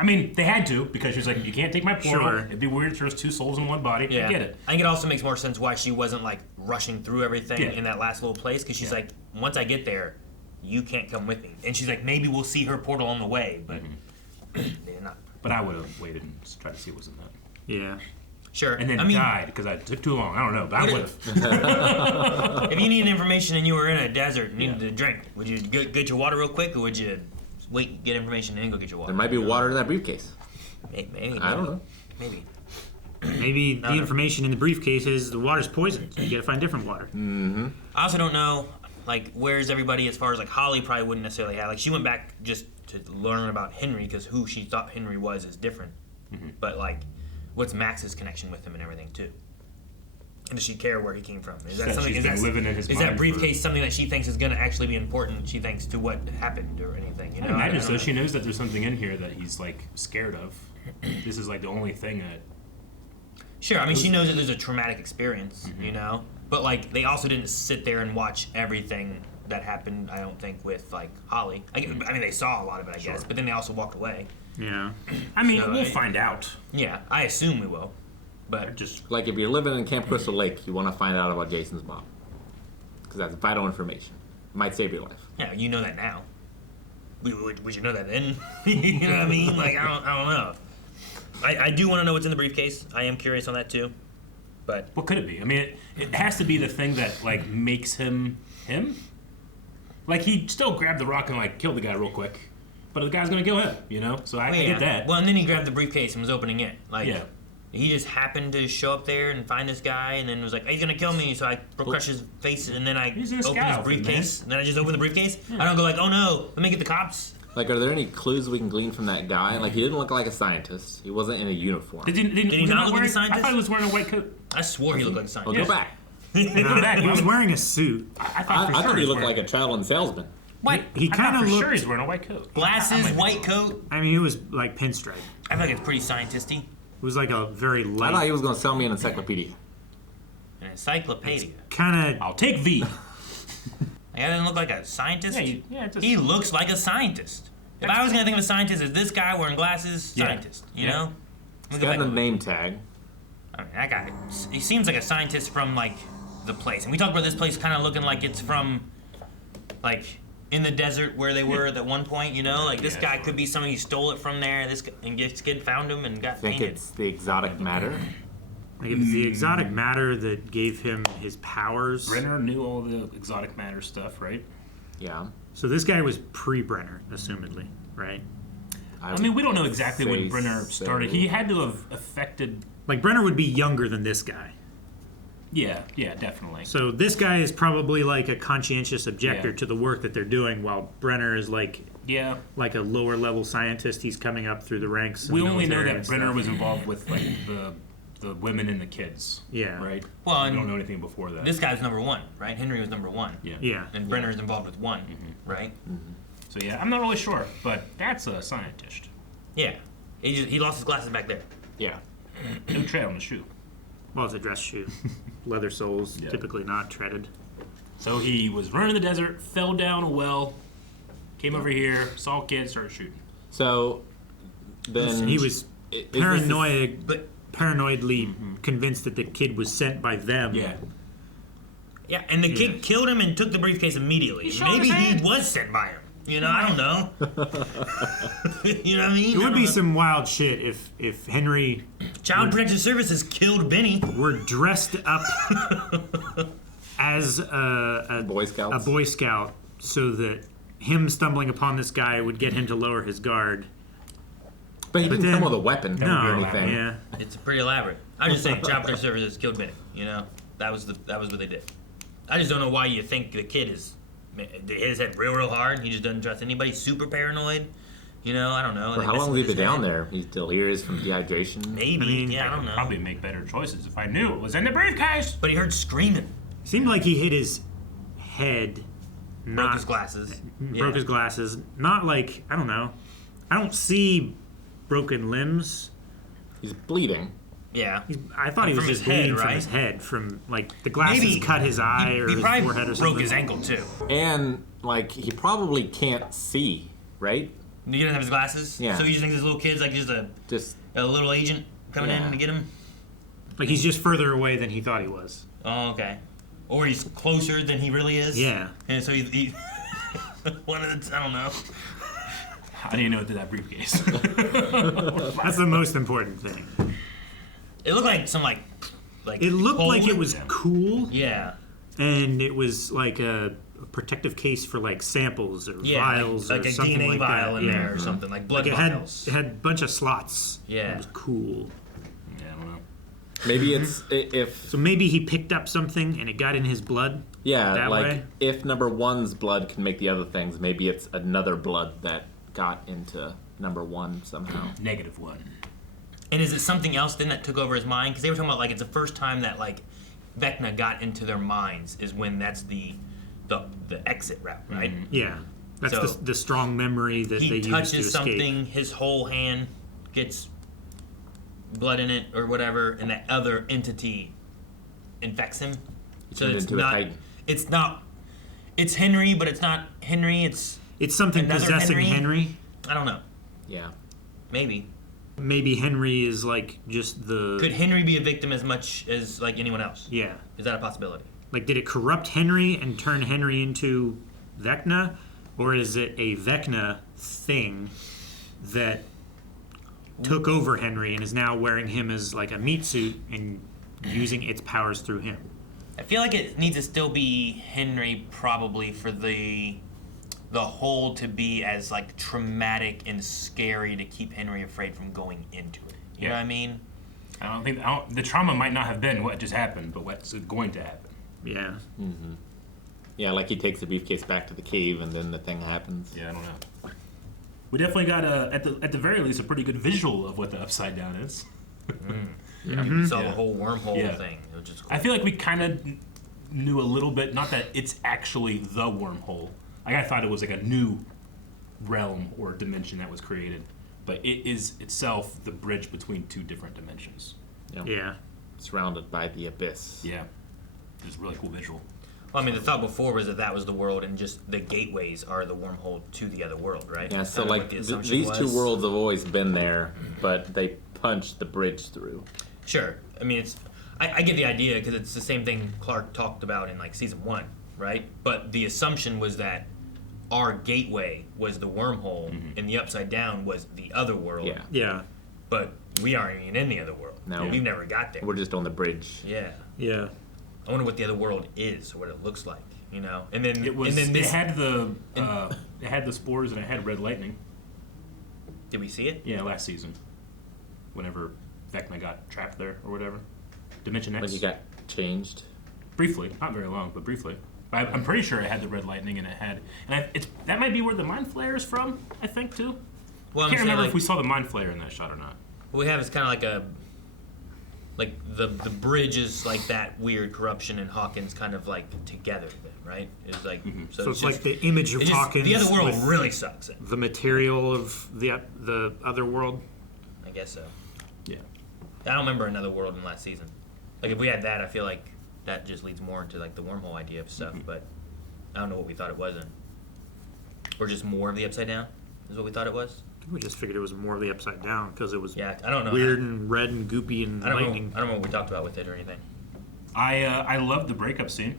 I mean, they had to because she was like, you can't take my portal. Sure. It'd be weird if there was two souls in one body. Yeah. I get it. I think it also makes more sense why she wasn't, like, rushing through everything Yeah. in that last little place, because she's like, once I get there, you can't come with me. And she's like, maybe we'll see her portal on the way, but they're not. But I would have waited and just tried to see what was in that. Yeah. Sure. And then I mean, died because I took too long. I don't know, but I would have. if you needed information and you were in a desert and needed a drink, would you get your water real quick, or would you wait, get information, and then go get your water? There might be water in that briefcase. Maybe. I don't know. Maybe. Maybe the information in the briefcase is the water's poisoned. You gotta find different water. Mm-hmm. I also don't know, like, where's everybody as far as, like, Holly probably wouldn't necessarily have. Like, she went back just to learn about Henry because who she thought Henry was is different. But, like, what's Max's connection with him and everything, too? And does she care where he came from? Is that Said something? she's been living in his is mind that briefcase something that she thinks is going to actually be important? She thinks to what happened or anything? You know, I imagine don't so. know. She knows that there's something in here that he's like scared of. This is like the only thing that. Sure, I mean, she knows that there's a traumatic experience, you know? But, like, they also didn't sit there and watch everything that happened, I don't think, with, like, Holly. I mean, they saw a lot of it, I guess, but then they also walked away. Yeah. I mean, So, we'll find out. Yeah, I assume we will. But just Like if you're living in Camp Crystal Lake, you want to find out about Jason's mom. Because that's vital information. It might save your life. yeah, you know that now. Would you know that then? You know what I mean? Like, I don't know. I do want to know what's in the briefcase. I am curious on that, too. But what could it be? I mean, it has to be the thing that like makes him him. Like he still grabbed the rock and like killed the guy real quick, but the guy's gonna kill him, you know. So I get that. Well, and then he grabbed the briefcase and was opening it. Like, yeah. He just happened to show up there and find this guy, and then was like, "He's gonna kill me!" So I crush his face, and then I open his briefcase, and then I just open the briefcase. I don't go like, "Oh no, let me get the cops." Like, are there any clues we can glean from that guy? Like, he didn't look like a scientist. He wasn't in a uniform. Did he not look like a scientist? I thought he was wearing a white coat. I swore he looked like a scientist. Well, go back. Go back. He was wearing a suit. I thought he looked like a traveling salesman. What? He kind of looked. Sure, he's wearing a white coat. Glasses, white coat. I mean, it was like pinstripe. I feel like it's pretty scientisty. It was like a very light. I thought he was going to sell me an encyclopedia. An encyclopedia. Kind of. I'll take V. That doesn't look like a scientist. Yeah, he looks like a scientist. If I was gonna think of a scientist as this guy wearing glasses, scientist. You know. He's got a name tag. I mean, that guy. He seems like a scientist from like the place, and we talked about this place kind of looking like it's from like in the desert where they were at one point. You know, like this guy could be somebody who stole it from there. This kid found him and got Think painted. it's the exotic matter. Like it was the exotic matter that gave him his powers. Brenner knew all the exotic matter stuff, right? Yeah. So this guy was pre-Brenner, assumedly, right? I mean, we don't know exactly when Brenner started. He had to have affected. Like Brenner would be younger than this guy. Yeah, definitely. So this guy is probably like a conscientious objector to the work that they're doing, while Brenner is like like a lower level scientist. He's coming up through the ranks. We only know that Brenner was involved with like the women and the kids. Yeah. Right. Well, we don't know anything before that. This guy's number one, right? Henry was number one. Yeah. And Brenner's involved with one, right? So yeah, I'm not really sure, but that's a scientist. Yeah. He lost his glasses back there. Yeah. No tread on the shoe. Well, it's a dress shoe. Leather soles, typically not treaded. So he was running the desert, fell down a well, came over here, saw a kid, started shooting. So then he was paranoidly convinced that the kid was sent by them. Yeah, and the kid killed him and took the briefcase immediately. Maybe he was sent by him. You know, I don't know. You know what I mean? It would be some wild shit if Henry... Child Protective Services killed Benny. Were dressed up as a Boy Scout so that him stumbling upon this guy would get him to lower his guard. But he didn't come with a weapon or anything. Yeah. It's pretty elaborate. I'm just saying Child Protective Services killed Benny. You know? That was what they did. I just don't know why you think the kid is... Hit his head real hard. He just doesn't trust anybody. Super paranoid. You know, I don't know. For how long has he been down there? He's still here. Is from dehydration. Maybe. I don't know. Probably make better choices if I knew it was in the briefcase. But he heard screaming. Seemed like he hit his head. Broke his glasses. Broke his glasses. Not like, I don't know. I don't see broken limbs. He's bleeding. Yeah. I thought he was from just his head, bleeding from right? his head, from like the glasses cut his eye or his forehead or something. He broke his ankle too. And like he probably can't see, right? He doesn't have his glasses. Yeah. So he just thinks this little kid's like just a little agent coming in to get him. Like he's just further away than he thought he was. Oh, okay. Or he's closer than he really is. Yeah. And so he one of the, I don't know. How do you know it did that briefcase? That's the most important thing. It looked like some like it looked cold. like it was cool. Yeah. And it was like a protective case for like samples or vials like or a something DNA like vial that. in there or something like blood like vials. It had a bunch of slots. Yeah. It was cool. Yeah, I don't know. Maybe it's if. So maybe he picked up something and it got in his blood. Yeah, that like way? if number one's blood can make the other things, maybe it's another blood that got into number one somehow. -1. And is it something else then that took over his mind? Because they were talking about like it's the first time that like Vecna got into their minds is when that's the exit route, right? Yeah, that's So the strong memory that they he use to touches escape. something, his whole hand gets blood in it or whatever, and that other entity infects him. So turned it's into a not. Titan. It's not. It's Henry, but it's not Henry. It's something another possessing Henry. I don't know. Yeah. Maybe. Maybe Henry is like just the. Could Henry be a victim as much as like anyone else? Yeah. Is that a possibility? Like, did it corrupt Henry and turn Henry into Vecna, or is it a Vecna thing that took over Henry and is now wearing him as like a meat suit and using its powers through him. I feel like it needs to still be Henry, probably, for the whole to be as like traumatic and scary to keep Henry afraid from going into it. You know what I mean? The trauma might not have been what just happened, but what's going to happen. Yeah. Mm-hmm. Yeah, like he takes the briefcase back to the cave and then the thing happens. Yeah, I don't know. We definitely got at the very least a pretty good visual of what the Upside Down is. We saw the whole wormhole thing. It was just cool. I feel like we kind of knew a little bit, not that it's actually the wormhole. Like I thought it was like a new realm or dimension that was created, but it is itself the bridge between two different dimensions. Yep. Yeah. Surrounded by the abyss. Yeah. It's a really cool visual. Well, I mean, the thought before was that was the world, and just the gateways are the wormhole to the other world, right? Yeah, so Kinda like what the assumption these was. two worlds have always been there, but they punched the bridge through. Sure. I mean, I get the idea because it's the same thing Clark talked about in like season 1, right? But the assumption was that our gateway was the wormhole, and the Upside Down was the other world. Yeah. Yeah. But we aren't even in the other world. No. We've never got there. We're just on the bridge. Yeah. Yeah. I wonder what the other world is, or what it looks like, you know? And then It had the spores and it had red lightning. Did we see it? Yeah, last season. Whenever Vecna got trapped there or whatever. Dimension X. When he got changed. Briefly, not very long, but briefly. I'm pretty sure it had the red lightning and it had, that might be where the mind flare is from. I think too. Well, I can't remember if we saw the mind flare in that shot or not. What we have is kind of like the bridge is like that weird corruption and Hawkins kind of like together, then, right? It's like So it's like the image of Hawkins. The other world with really sucks. The material of the other world. I guess so. Yeah. I don't remember another world in last season. Like if we had that, I feel like that just leads more into like the wormhole idea of stuff. But I don't know what we thought it was in. Or just more of the Upside Down is what we thought it was. We just figured it was more of the Upside Down because it was I don't know. weird and red and goopy and lightning. I don't know what we talked about with it or anything. I love the breakup scene.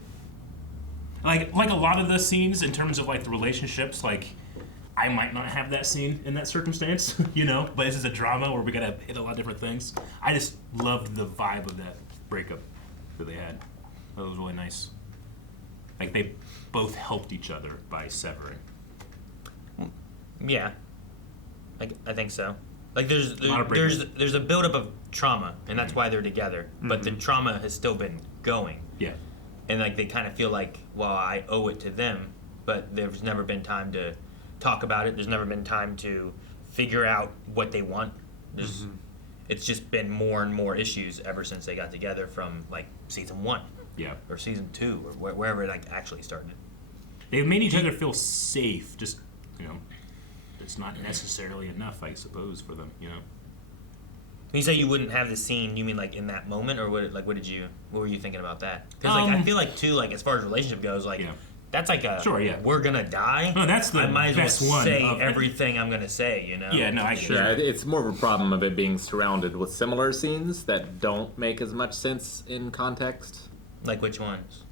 Like a lot of the scenes in terms of like the relationships, like I might not have that scene in that circumstance, you know, but this is a drama where we gotta hit a lot of different things. I just loved the vibe of that breakup that they had. That was really nice. Like they both helped each other by severing. Yeah, I think so. Like there's a buildup of trauma, and that's why they're together. But the trauma has still been going. Yeah. And like they kind of feel like, well, I owe it to them, but there's never been time to talk about it. There's never been time to figure out what they want. It's just been more and more issues ever since they got together from like season 1. Yeah. Or season 2, or wherever it like actually started. They made each other feel safe. Just, you know, it's not necessarily enough, I suppose, for them. You know. When you say you wouldn't have the scene, you mean like in that moment, or what were you thinking about that? Because like I feel like too, like as far as relationship goes, like that's like a we're gonna die. No, that's the I might best as well one say of it. everything I'm gonna say, you know? Yeah, no, I Yeah, it's more of a problem of it being surrounded with similar scenes that don't make as much sense in context. Like which ones?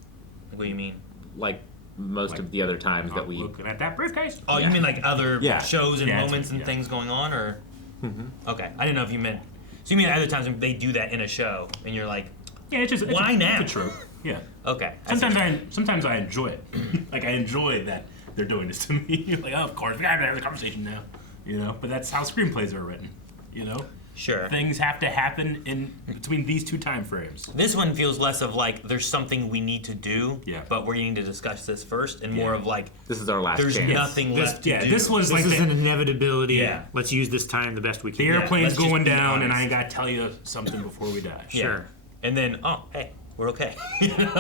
Like what do you mean? Like most of the other times that we looking at that briefcase. Oh, you mean like other shows and Yeah, moments and things going on, or? Okay, I didn't know if you meant. So you mean other times when they do that in a show, and you're like, yeah, it's just why now? It's a trope. Yeah. Okay. Sometimes I enjoy it. Like I enjoy that they're doing this to me. Like, oh, of course, we gotta have a conversation now. You know, but that's how screenplays are written. You know. Sure. Things have to happen in between these two time frames. This one feels less of like there's something we need to do, but we need to discuss this first, and more of like this is our last there's chance. nothing left to do. This is an inevitability. Yeah. Let's use this time the best we can. The airplane's going down, and I ain't gotta tell you something before we die. Sure. And then, oh, hey, we're okay.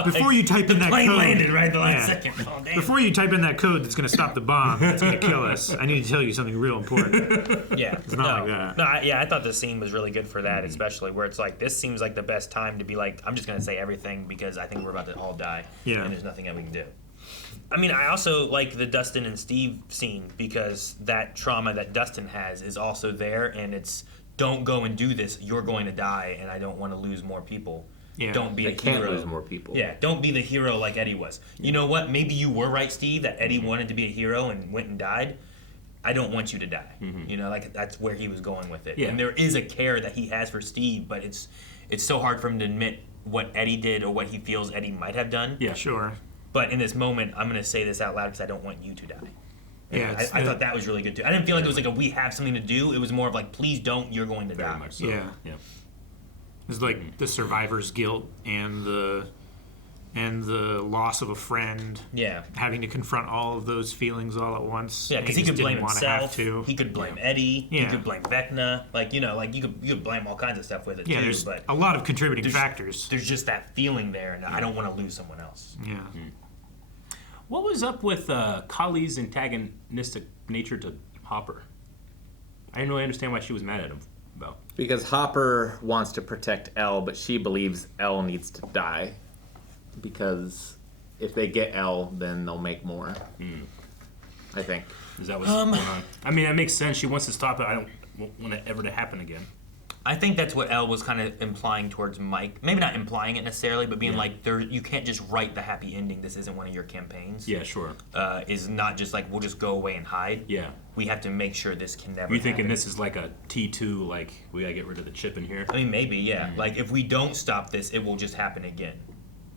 Before you type in that code. The plane landed right the last second. Oh, damn. Before you type in that code that's going to stop the bomb, that's going to kill us, I need to tell you something real important. Yeah. It's not like that. No, I thought the scene was really good for that, especially where it's like, this seems like the best time to be like, I'm just going to say everything because I think we're about to all die. Yeah. And there's nothing that we can do. I mean, I also like the Dustin and Steve scene because that trauma that Dustin has is also there, and it's, don't go and do this, you're going to die, and I don't want to lose more people. Yeah. Don't be They a can't hero. lose more people. Yeah, don't be the hero like Eddie was. You know what? Maybe you were right, Steve, that Eddie wanted to be a hero and went and died. I don't want you to die. You know, like that's where he was going with it. Yeah. And there is a care that he has for Steve, but it's so hard for him to admit what Eddie did or what he feels Eddie might have done. Yeah, sure. But in this moment, I'm going to say this out loud because I don't want you to die. Yeah, I thought that was really good too. I didn't feel like it was like we have something to do. It was more of like, please don't, you're going to die. Very much so. Yeah. It's like the survivor's guilt and the loss of a friend. Yeah. Having to confront all of those feelings all at once. Yeah, because he could blame himself. To. He could blame Eddie. Yeah. He could blame Vecna. Like, you know, like you could blame all kinds of stuff with it Yeah, too. there's But a lot of contributing factors. There's just that feeling there, and I don't want to lose someone else. Yeah. What was up with Kali's antagonistic nature to Hopper? I didn't really understand why she was mad at him about. Because Hopper wants to protect Elle, but she believes Elle needs to die. Because if they get Elle, then they'll make more. I think. Is that what's going on? I mean, that makes sense. She wants to stop it. I don't want it ever to happen again. I think that's what Elle was kind of implying towards Mike. Maybe not implying it necessarily, but being like, you can't just write the happy ending. This isn't one of your campaigns. Yeah, sure. Is not just like, we'll just go away and hide. Yeah. We have to make sure this can never You thinking happen. this is like a T2, like, we gotta get rid of the chip in here? I mean, maybe, yeah. Like, if we don't stop this, it will just happen again.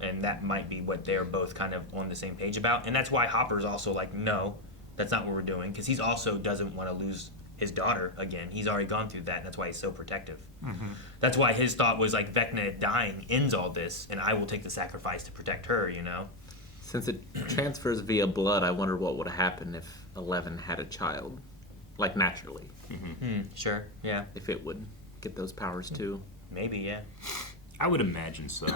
And that might be what they're both kind of on the same page about. And that's why Hopper's also like, no, that's not what we're doing. Because he's also doesn't want to lose his daughter again. He's already gone through that. And that's why he's so protective. That's why his thought was like, Vecna dying ends all this, and I will take the sacrifice to protect her, you know? Since it transfers via blood, I wonder what would happen if 11 had a child. Like, naturally. Sure, yeah. If it would get those powers too. Maybe, yeah. I would imagine so.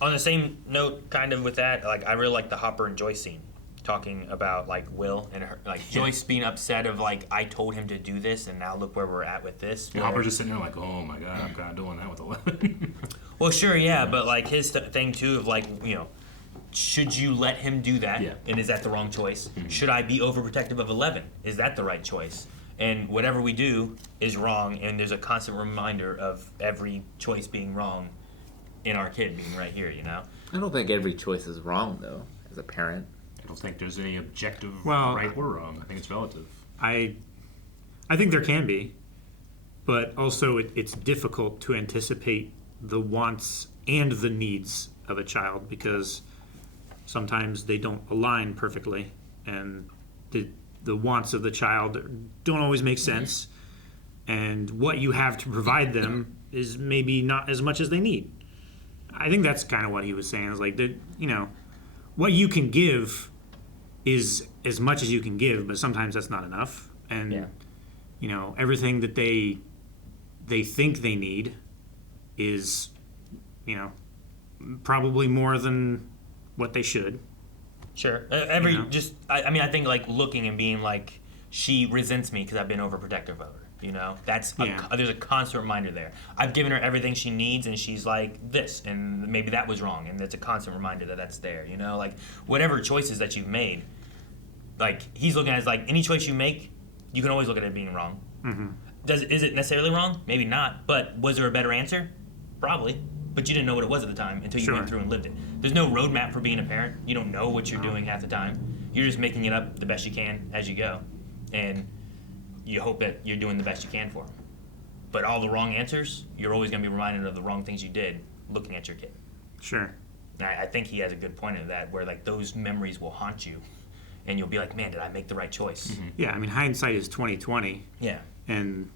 On the same note, kind of with that, like, I really like the Hopper and Joyce scene. Talking about, like, Will and her, like, Joyce being upset of, like, I told him to do this, and now look where we're at with this. And Hopper's just sitting there like, oh my god, I'm kind of doing that with 11. Well, sure, yeah, but, like, his thing, too, of, like, you know, should you let him do that? Yeah. And is that the wrong choice? Should I be overprotective of 11? Is that the right choice? And whatever we do is wrong, and there's a constant reminder of every choice being wrong in our kid being right here, you know? I don't think every choice is wrong, though, as a parent. I don't think there's any objective Well, right or wrong. I think it's relative. I think there can be, but also it's difficult to anticipate the wants and the needs of a child because sometimes they don't align perfectly, and the wants of the child don't always make sense, and what you have to provide them is maybe not as much as they need. I think that's kind of what he was saying. Is like, you know, what you can give is as much as you can give, but sometimes that's not enough. And you know, everything that they think they need is, you know, probably more than what they should. Sure. I mean, I think, like, looking and being like, she resents me because I've been overprotective of her. You know, there's a constant reminder there. I've given her everything she needs, and she's like this, and maybe that was wrong, and it's a constant reminder that that's there. You know, like, whatever choices that you've made, like, he's looking at it as like, any choice you make, you can always look at it being wrong. Is it necessarily wrong? Maybe not. But was there a better answer? Probably. But you didn't know what it was at the time until you went through and lived it. There's no roadmap for being a parent. You don't know what you're doing half the time. You're just making it up the best you can as you go, and you hope that you're doing the best you can for them. But all the wrong answers, you're always going to be reminded of the wrong things you did looking at your kid. Sure. And I think he has a good point in that, where, like, those memories will haunt you, and you'll be like, man, did I make the right choice? Yeah, I mean, hindsight is 20/20. Yeah. And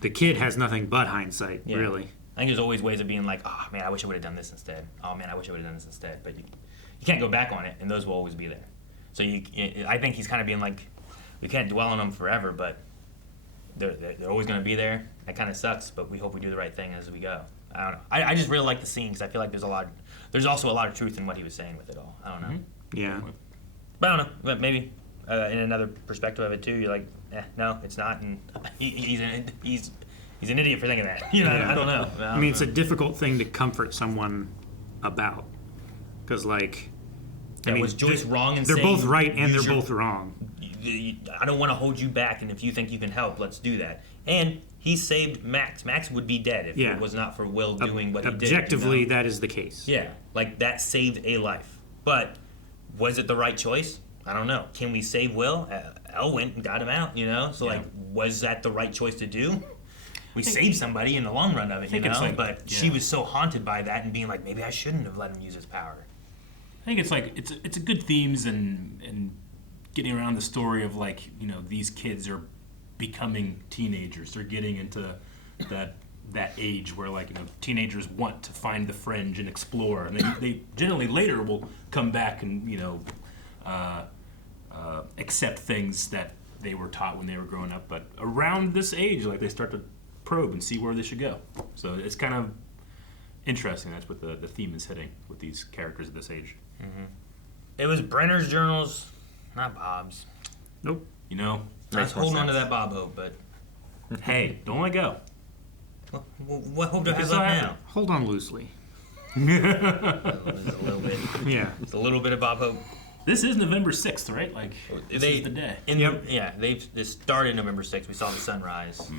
the kid has nothing but hindsight, Yeah. really. I think there's always ways of being like, oh, man, I wish I would have done this instead. Oh, man, I wish I would have done this instead. But you can't go back on it, and those will always be there. So I think he's kind of being like, we can't dwell on them forever, but they're always going to be there. That kind of sucks, but we hope we do the right thing as we go. I don't know. I just really like the scene because I feel like there's also a lot of truth in what he was saying with it all. I don't know. Yeah. But I don't know. But maybe in another perspective of it too, you're like, no, it's not, and he's an idiot for thinking that. You know, I don't know. I mean, it's a difficult thing to comfort someone about, because, like, was Joyce wrong in they're saying both right and they're use your- both wrong. I don't want to hold you back, and if you think you can help, let's do that. And he saved Max. Max would be dead if it was not for Will doing what he did. Objectively, you know? that is the case. Yeah, like, that saved a life. But was it the right choice? I don't know. Can we save Will? Elle went and got him out, you know? So, like, was that the right choice to do? we saved somebody in the long run of it, you think it's know. like- But yeah. she was so haunted by that and being like, maybe I shouldn't have let him use his power. I think it's like it's a good themes and getting around the story of like, you know, these kids are becoming teenagers. They're getting into that age where, like, you know, teenagers want to find the fringe and explore, and they generally later will come back and, you know, accept things that they were taught when they were growing up. But around this age, like, they start to probe and see where they should go. So it's kind of interesting. That's what the theme is hitting with these characters at this age. Mm-hmm. It was Brenner's journals, not Bob's. Nope. You know, I was holding on to that Bob hope, but hey, don't let go. What hope do I have left now? Hold on loosely. There's a little bit. Yeah. It's a little bit of Bob hope. This is November 6th, right? Like, this is the day. They started November 6th. We saw the sunrise.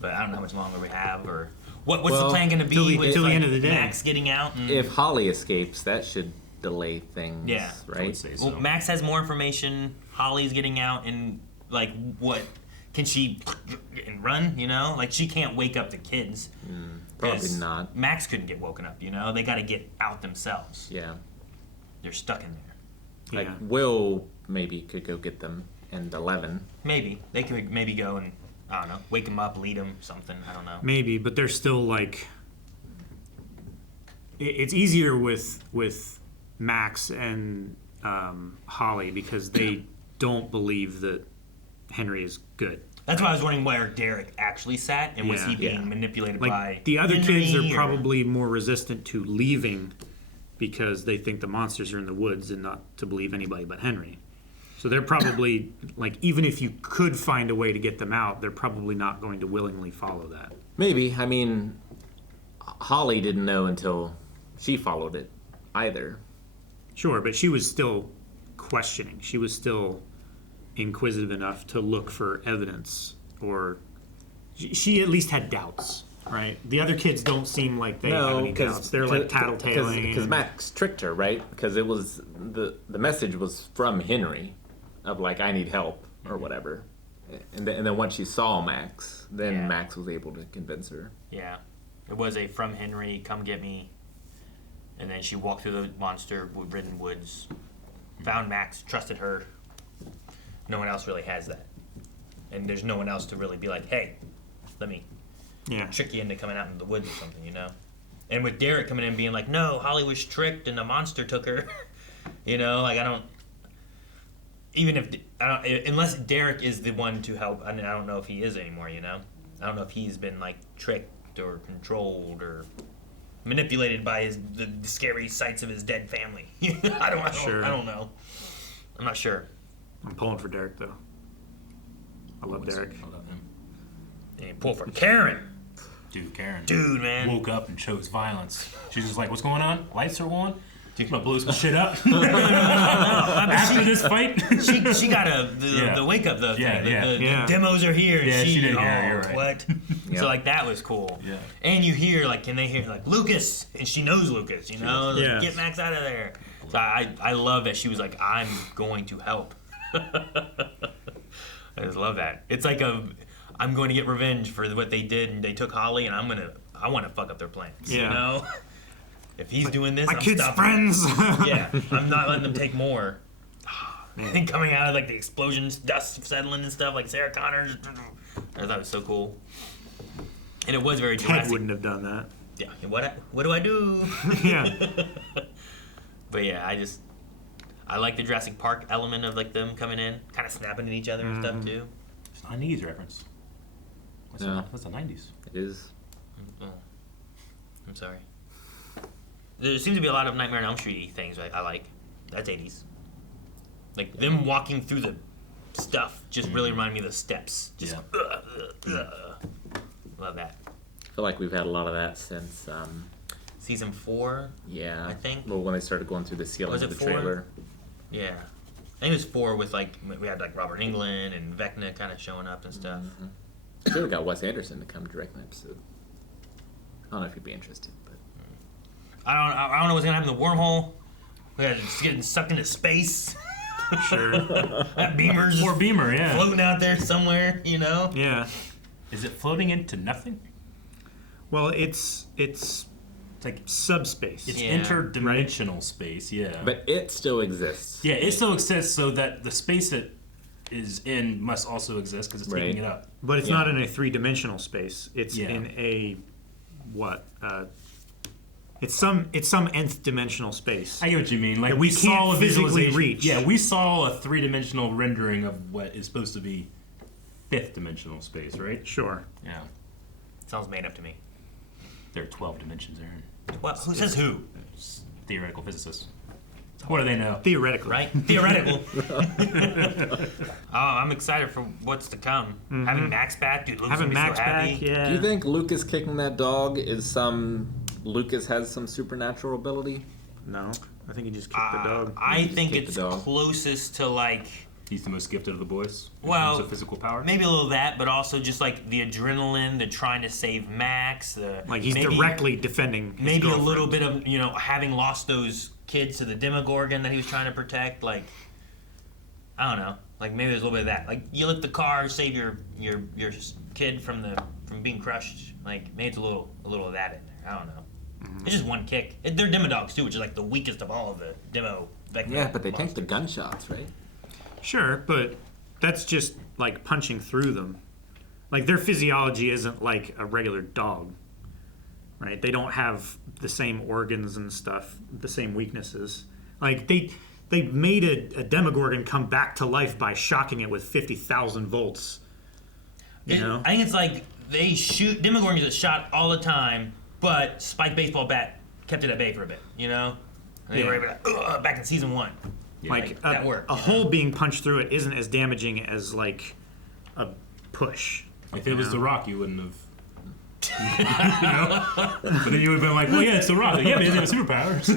But I don't know how much longer we have, or what's the plan going to be with till the end of the day. Max getting out? And, If Holly escapes, that should delay things. yeah, right. I would say so. Well, Max has more information. Holly's getting out, and like, what can she and run? You know, like she can't wake up the kids. Probably 'Cause not. Max couldn't get woken up. You know, they got to get out themselves. Yeah. They're stuck in there. Like Will maybe could go get them, and 11. Maybe they could maybe go and I don't know, wake them up, lead them, something. I don't know. Maybe, but they're still like. It's easier with Max and Holly because they don't believe that Henry is good. That's why I was wondering where Derek actually sat, and was he being manipulated like, by the other Henry, kids are or- probably more resistant to leaving because they think the monsters are in the woods and not to believe anybody but Henry. So they're probably, like, even if you could find a way to get them out, they're probably not going to willingly follow that. Maybe. I mean, Holly didn't know until she followed it either. Sure, but she was still questioning. She was still inquisitive enough to look for evidence, or she at least had doubts, right? The other kids don't seem like they have any doubts. They're like tattletaling. Because Max tricked her, right? Because it was the message was from Henry, of like, I need help or whatever. And then once she saw Max, then Max was able to convince her. Yeah, it was a from Henry, come get me. And then she walked through the monster-ridden woods, found Max, trusted her. No one else really has that. And there's no one else to really be like, hey, let me trick you into coming out into the woods or something, you know? And with Derek coming in being like, no, Holly was tricked and the monster took her. You know, like, unless Derek is the one to help, I don't know if he is anymore, you know? I don't know if he's been, like, tricked or controlled or manipulated by the scary sights of his dead family. I don't know. I'm not sure. I'm pulling for Derek, though. I love Derek. I love him. And you pull for Karen. Karen. Dude, man. Woke up and chose violence. She's just like, what's going on? Lights are on? I'm gonna blow some shit up. After this fight? she got the wake up, the demos are here. Yeah, she did. Yeah, you're right. What? Yep. So, like, that was cool. Yeah. And you hear, like, can they hear, like, Lucas? And she knows Lucas, you know? Like, get Max out of there. So I love that she was like, I'm going to help. I just love that. It's like I'm going to get revenge for what they did, and they took Holly, and I want to fuck up their plans. Yeah. You know? If he's doing this, my I'm kids' stopping friends. Yeah, I'm not letting them take more. And coming out of like the explosions, dust settling and stuff, like Sarah Connor. I thought it was so cool. And it was very Ted Jurassic. wouldn't have done that. Yeah. What do I do? Yeah. But yeah, I like the Jurassic Park element of like them coming in, kind of snapping at each other and stuff too. It's a 90s reference. That's the 90s. It is. I'm sorry. There seems to be a lot of Nightmare on Elm Street things I like. That's 80s. Like them walking through the stuff just really remind me of the steps. Just love that. I feel like we've had a lot of that since season 4. Yeah, I think. Well, when they started going through the ceiling Was of it the 4? trailer. Yeah, I think it was 4 with like we had like Robert Englund and Vecna kind of showing up and stuff. Mm-hmm. I should have got Wes Anderson to come direct an episode. I don't know if you'd be interested, but I don't know what's gonna happen to the wormhole. We got just getting sucked into space. Sure. That Beamer's Poor Beamer, yeah. floating out there somewhere, you know. Yeah. Is it floating into nothing? Well, it's like subspace. It's interdimensional space, yeah. But it still exists. Yeah, it still exists, so that the space it is in must also exist because it's taking it up. But it's not in a 3-dimensional space. It's in a what? It's some nth dimensional space. I get what you mean. Like that we can't physically reach. Yeah, we saw a 3-dimensional rendering of what is supposed to be 5th dimensional space, right? Sure. Yeah. Sounds made up to me. There are 12 dimensions, Aaron. Well, who says who? Theoretical physicists. What do they know? Theoretically. Right? Theoretical. I'm excited for what's to come. Mm-hmm. Having Max back, dude. Luke's Having gonna be Max so happy. back, yeah. Do you think Lucas kicking that dog is Lucas has some supernatural ability? No. I think he just kicked the dog. I think it's closest to like... He's the most gifted of the boys in well, terms of physical power? Maybe a little of that, but also just like the adrenaline, the trying to save Max. Like he's directly defending his maybe girlfriend. a little bit of, having lost those kids to the Demogorgon that he was trying to protect. Like, I don't know. Like maybe there's a little bit of that. Like you lift the car, save your kid from being crushed. Like maybe it's a little of that in there. I don't know. Mm-hmm. It's just one kick. They're Demodogs too, which is like the weakest of all of the demo. Yeah, but they take the gunshots, right? Sure, but that's just like punching through them. Like their physiology isn't like a regular dog, right? They don't have the same organs and stuff, the same weaknesses. Like they made a Demogorgon come back to life by shocking it with 50,000 volts. You know? I think it's like they shoot Demogorgons get shot all the time, but Spike Baseball Bat kept it at bay for a bit. And they were able to back in season 1. Yeah, like that worked. A hole being punched through it isn't as damaging as like a push. If it was The Rock, you wouldn't have. But then you would have been like, well, yeah, it's The Rock. Yeah, but he doesn't have superpowers.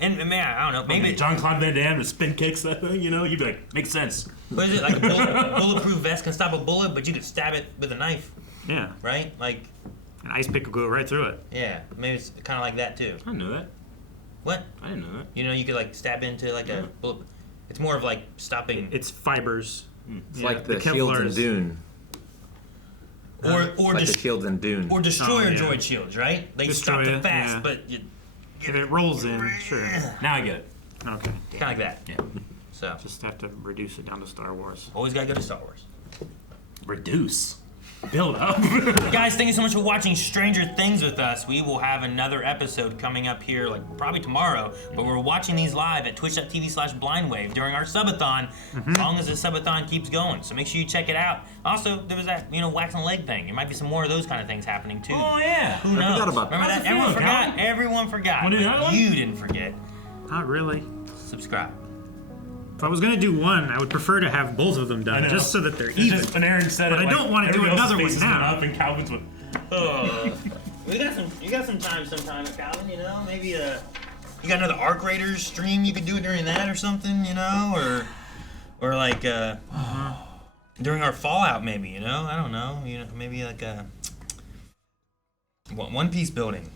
and man, I don't know. Maybe Jean-Claude Van Damme just spin kicks that thing. You'd be like, makes sense. What is it like? A bulletproof vest can stop a bullet, but you could stab it with a knife. Yeah. Right? Like an ice pick will go right through it. Yeah. Maybe it's kind of like that too. I didn't know that. What? I didn't know that. You could like stab into like a bullet. It's more of like stopping. It's fibers. It's like the shields in Dune. Or like the shields in Dune. Or destroyer droid shields, right? They stop it fast, but if it rolls in, sure. Now I get it. Okay. Kind of like that. Yeah. So just have to reduce it down to Star Wars. Always gotta go to Star Wars. Reduce. Build up. Guys, thank you so much for watching Stranger Things with us. We will have another episode coming up here, like probably tomorrow, but we're watching these live at twitch.tv/blindwave during our subathon, as long as the subathon keeps going. So make sure you check it out. Also, there was that, wax and leg thing. There might be some more of those kind of things happening too. Oh, yeah. Who knows? I forgot about that. Remember that? Everyone forgot. Want to do that one? You didn't forget. Not really. Subscribe. If I was going to do one, I would prefer to have both of them done, just so that they're even. Just when Aaron said but it, I don't want to do another one now. Up and Calvin's went, You got some time sometime, Calvin, Maybe you got another Arc Raiders stream, you could do it during that or something, or like during our Fallout maybe, I don't know, maybe like a One Piece building.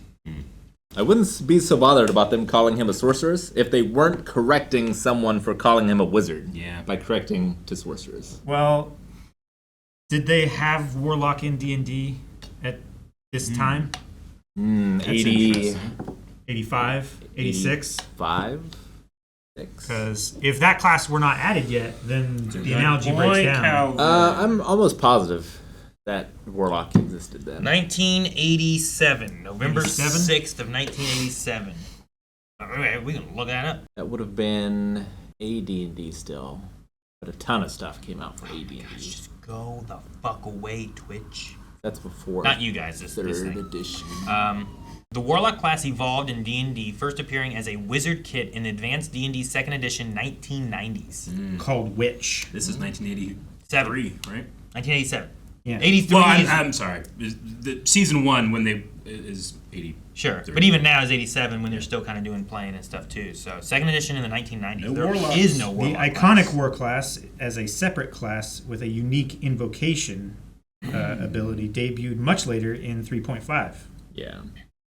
I wouldn't be so bothered about them calling him a sorceress if they weren't correcting someone for calling him a wizard. Yeah. By correcting to sorceress. Well, did they have Warlock in D&D at this time? 80... 85? 86? 5? 6? Because if that class were not added yet, then the analogy breaks down. I'm almost positive that Warlock existed then. 1987, November 6th of 1987. We can look that up. That would have been AD&D still, but a ton of stuff came out for AD&D. Just go the fuck away, Twitch. That's before. Not you guys. This third thing. edition. The Warlock class evolved in D&D, first appearing as a wizard kit in Advanced D&D 2nd Edition 1990s. Called Witch. This is 1983, right? 1987. Yeah. 83. Well, I'm sorry. The season 1 when they is 80. Sure, 30. But even now is 87 when they're still kind of doing playing and stuff too. So 2nd edition in the 1990s. There is no Warlock. The iconic war class as a separate class with a unique invocation ability debuted much later in 3.5. Yeah.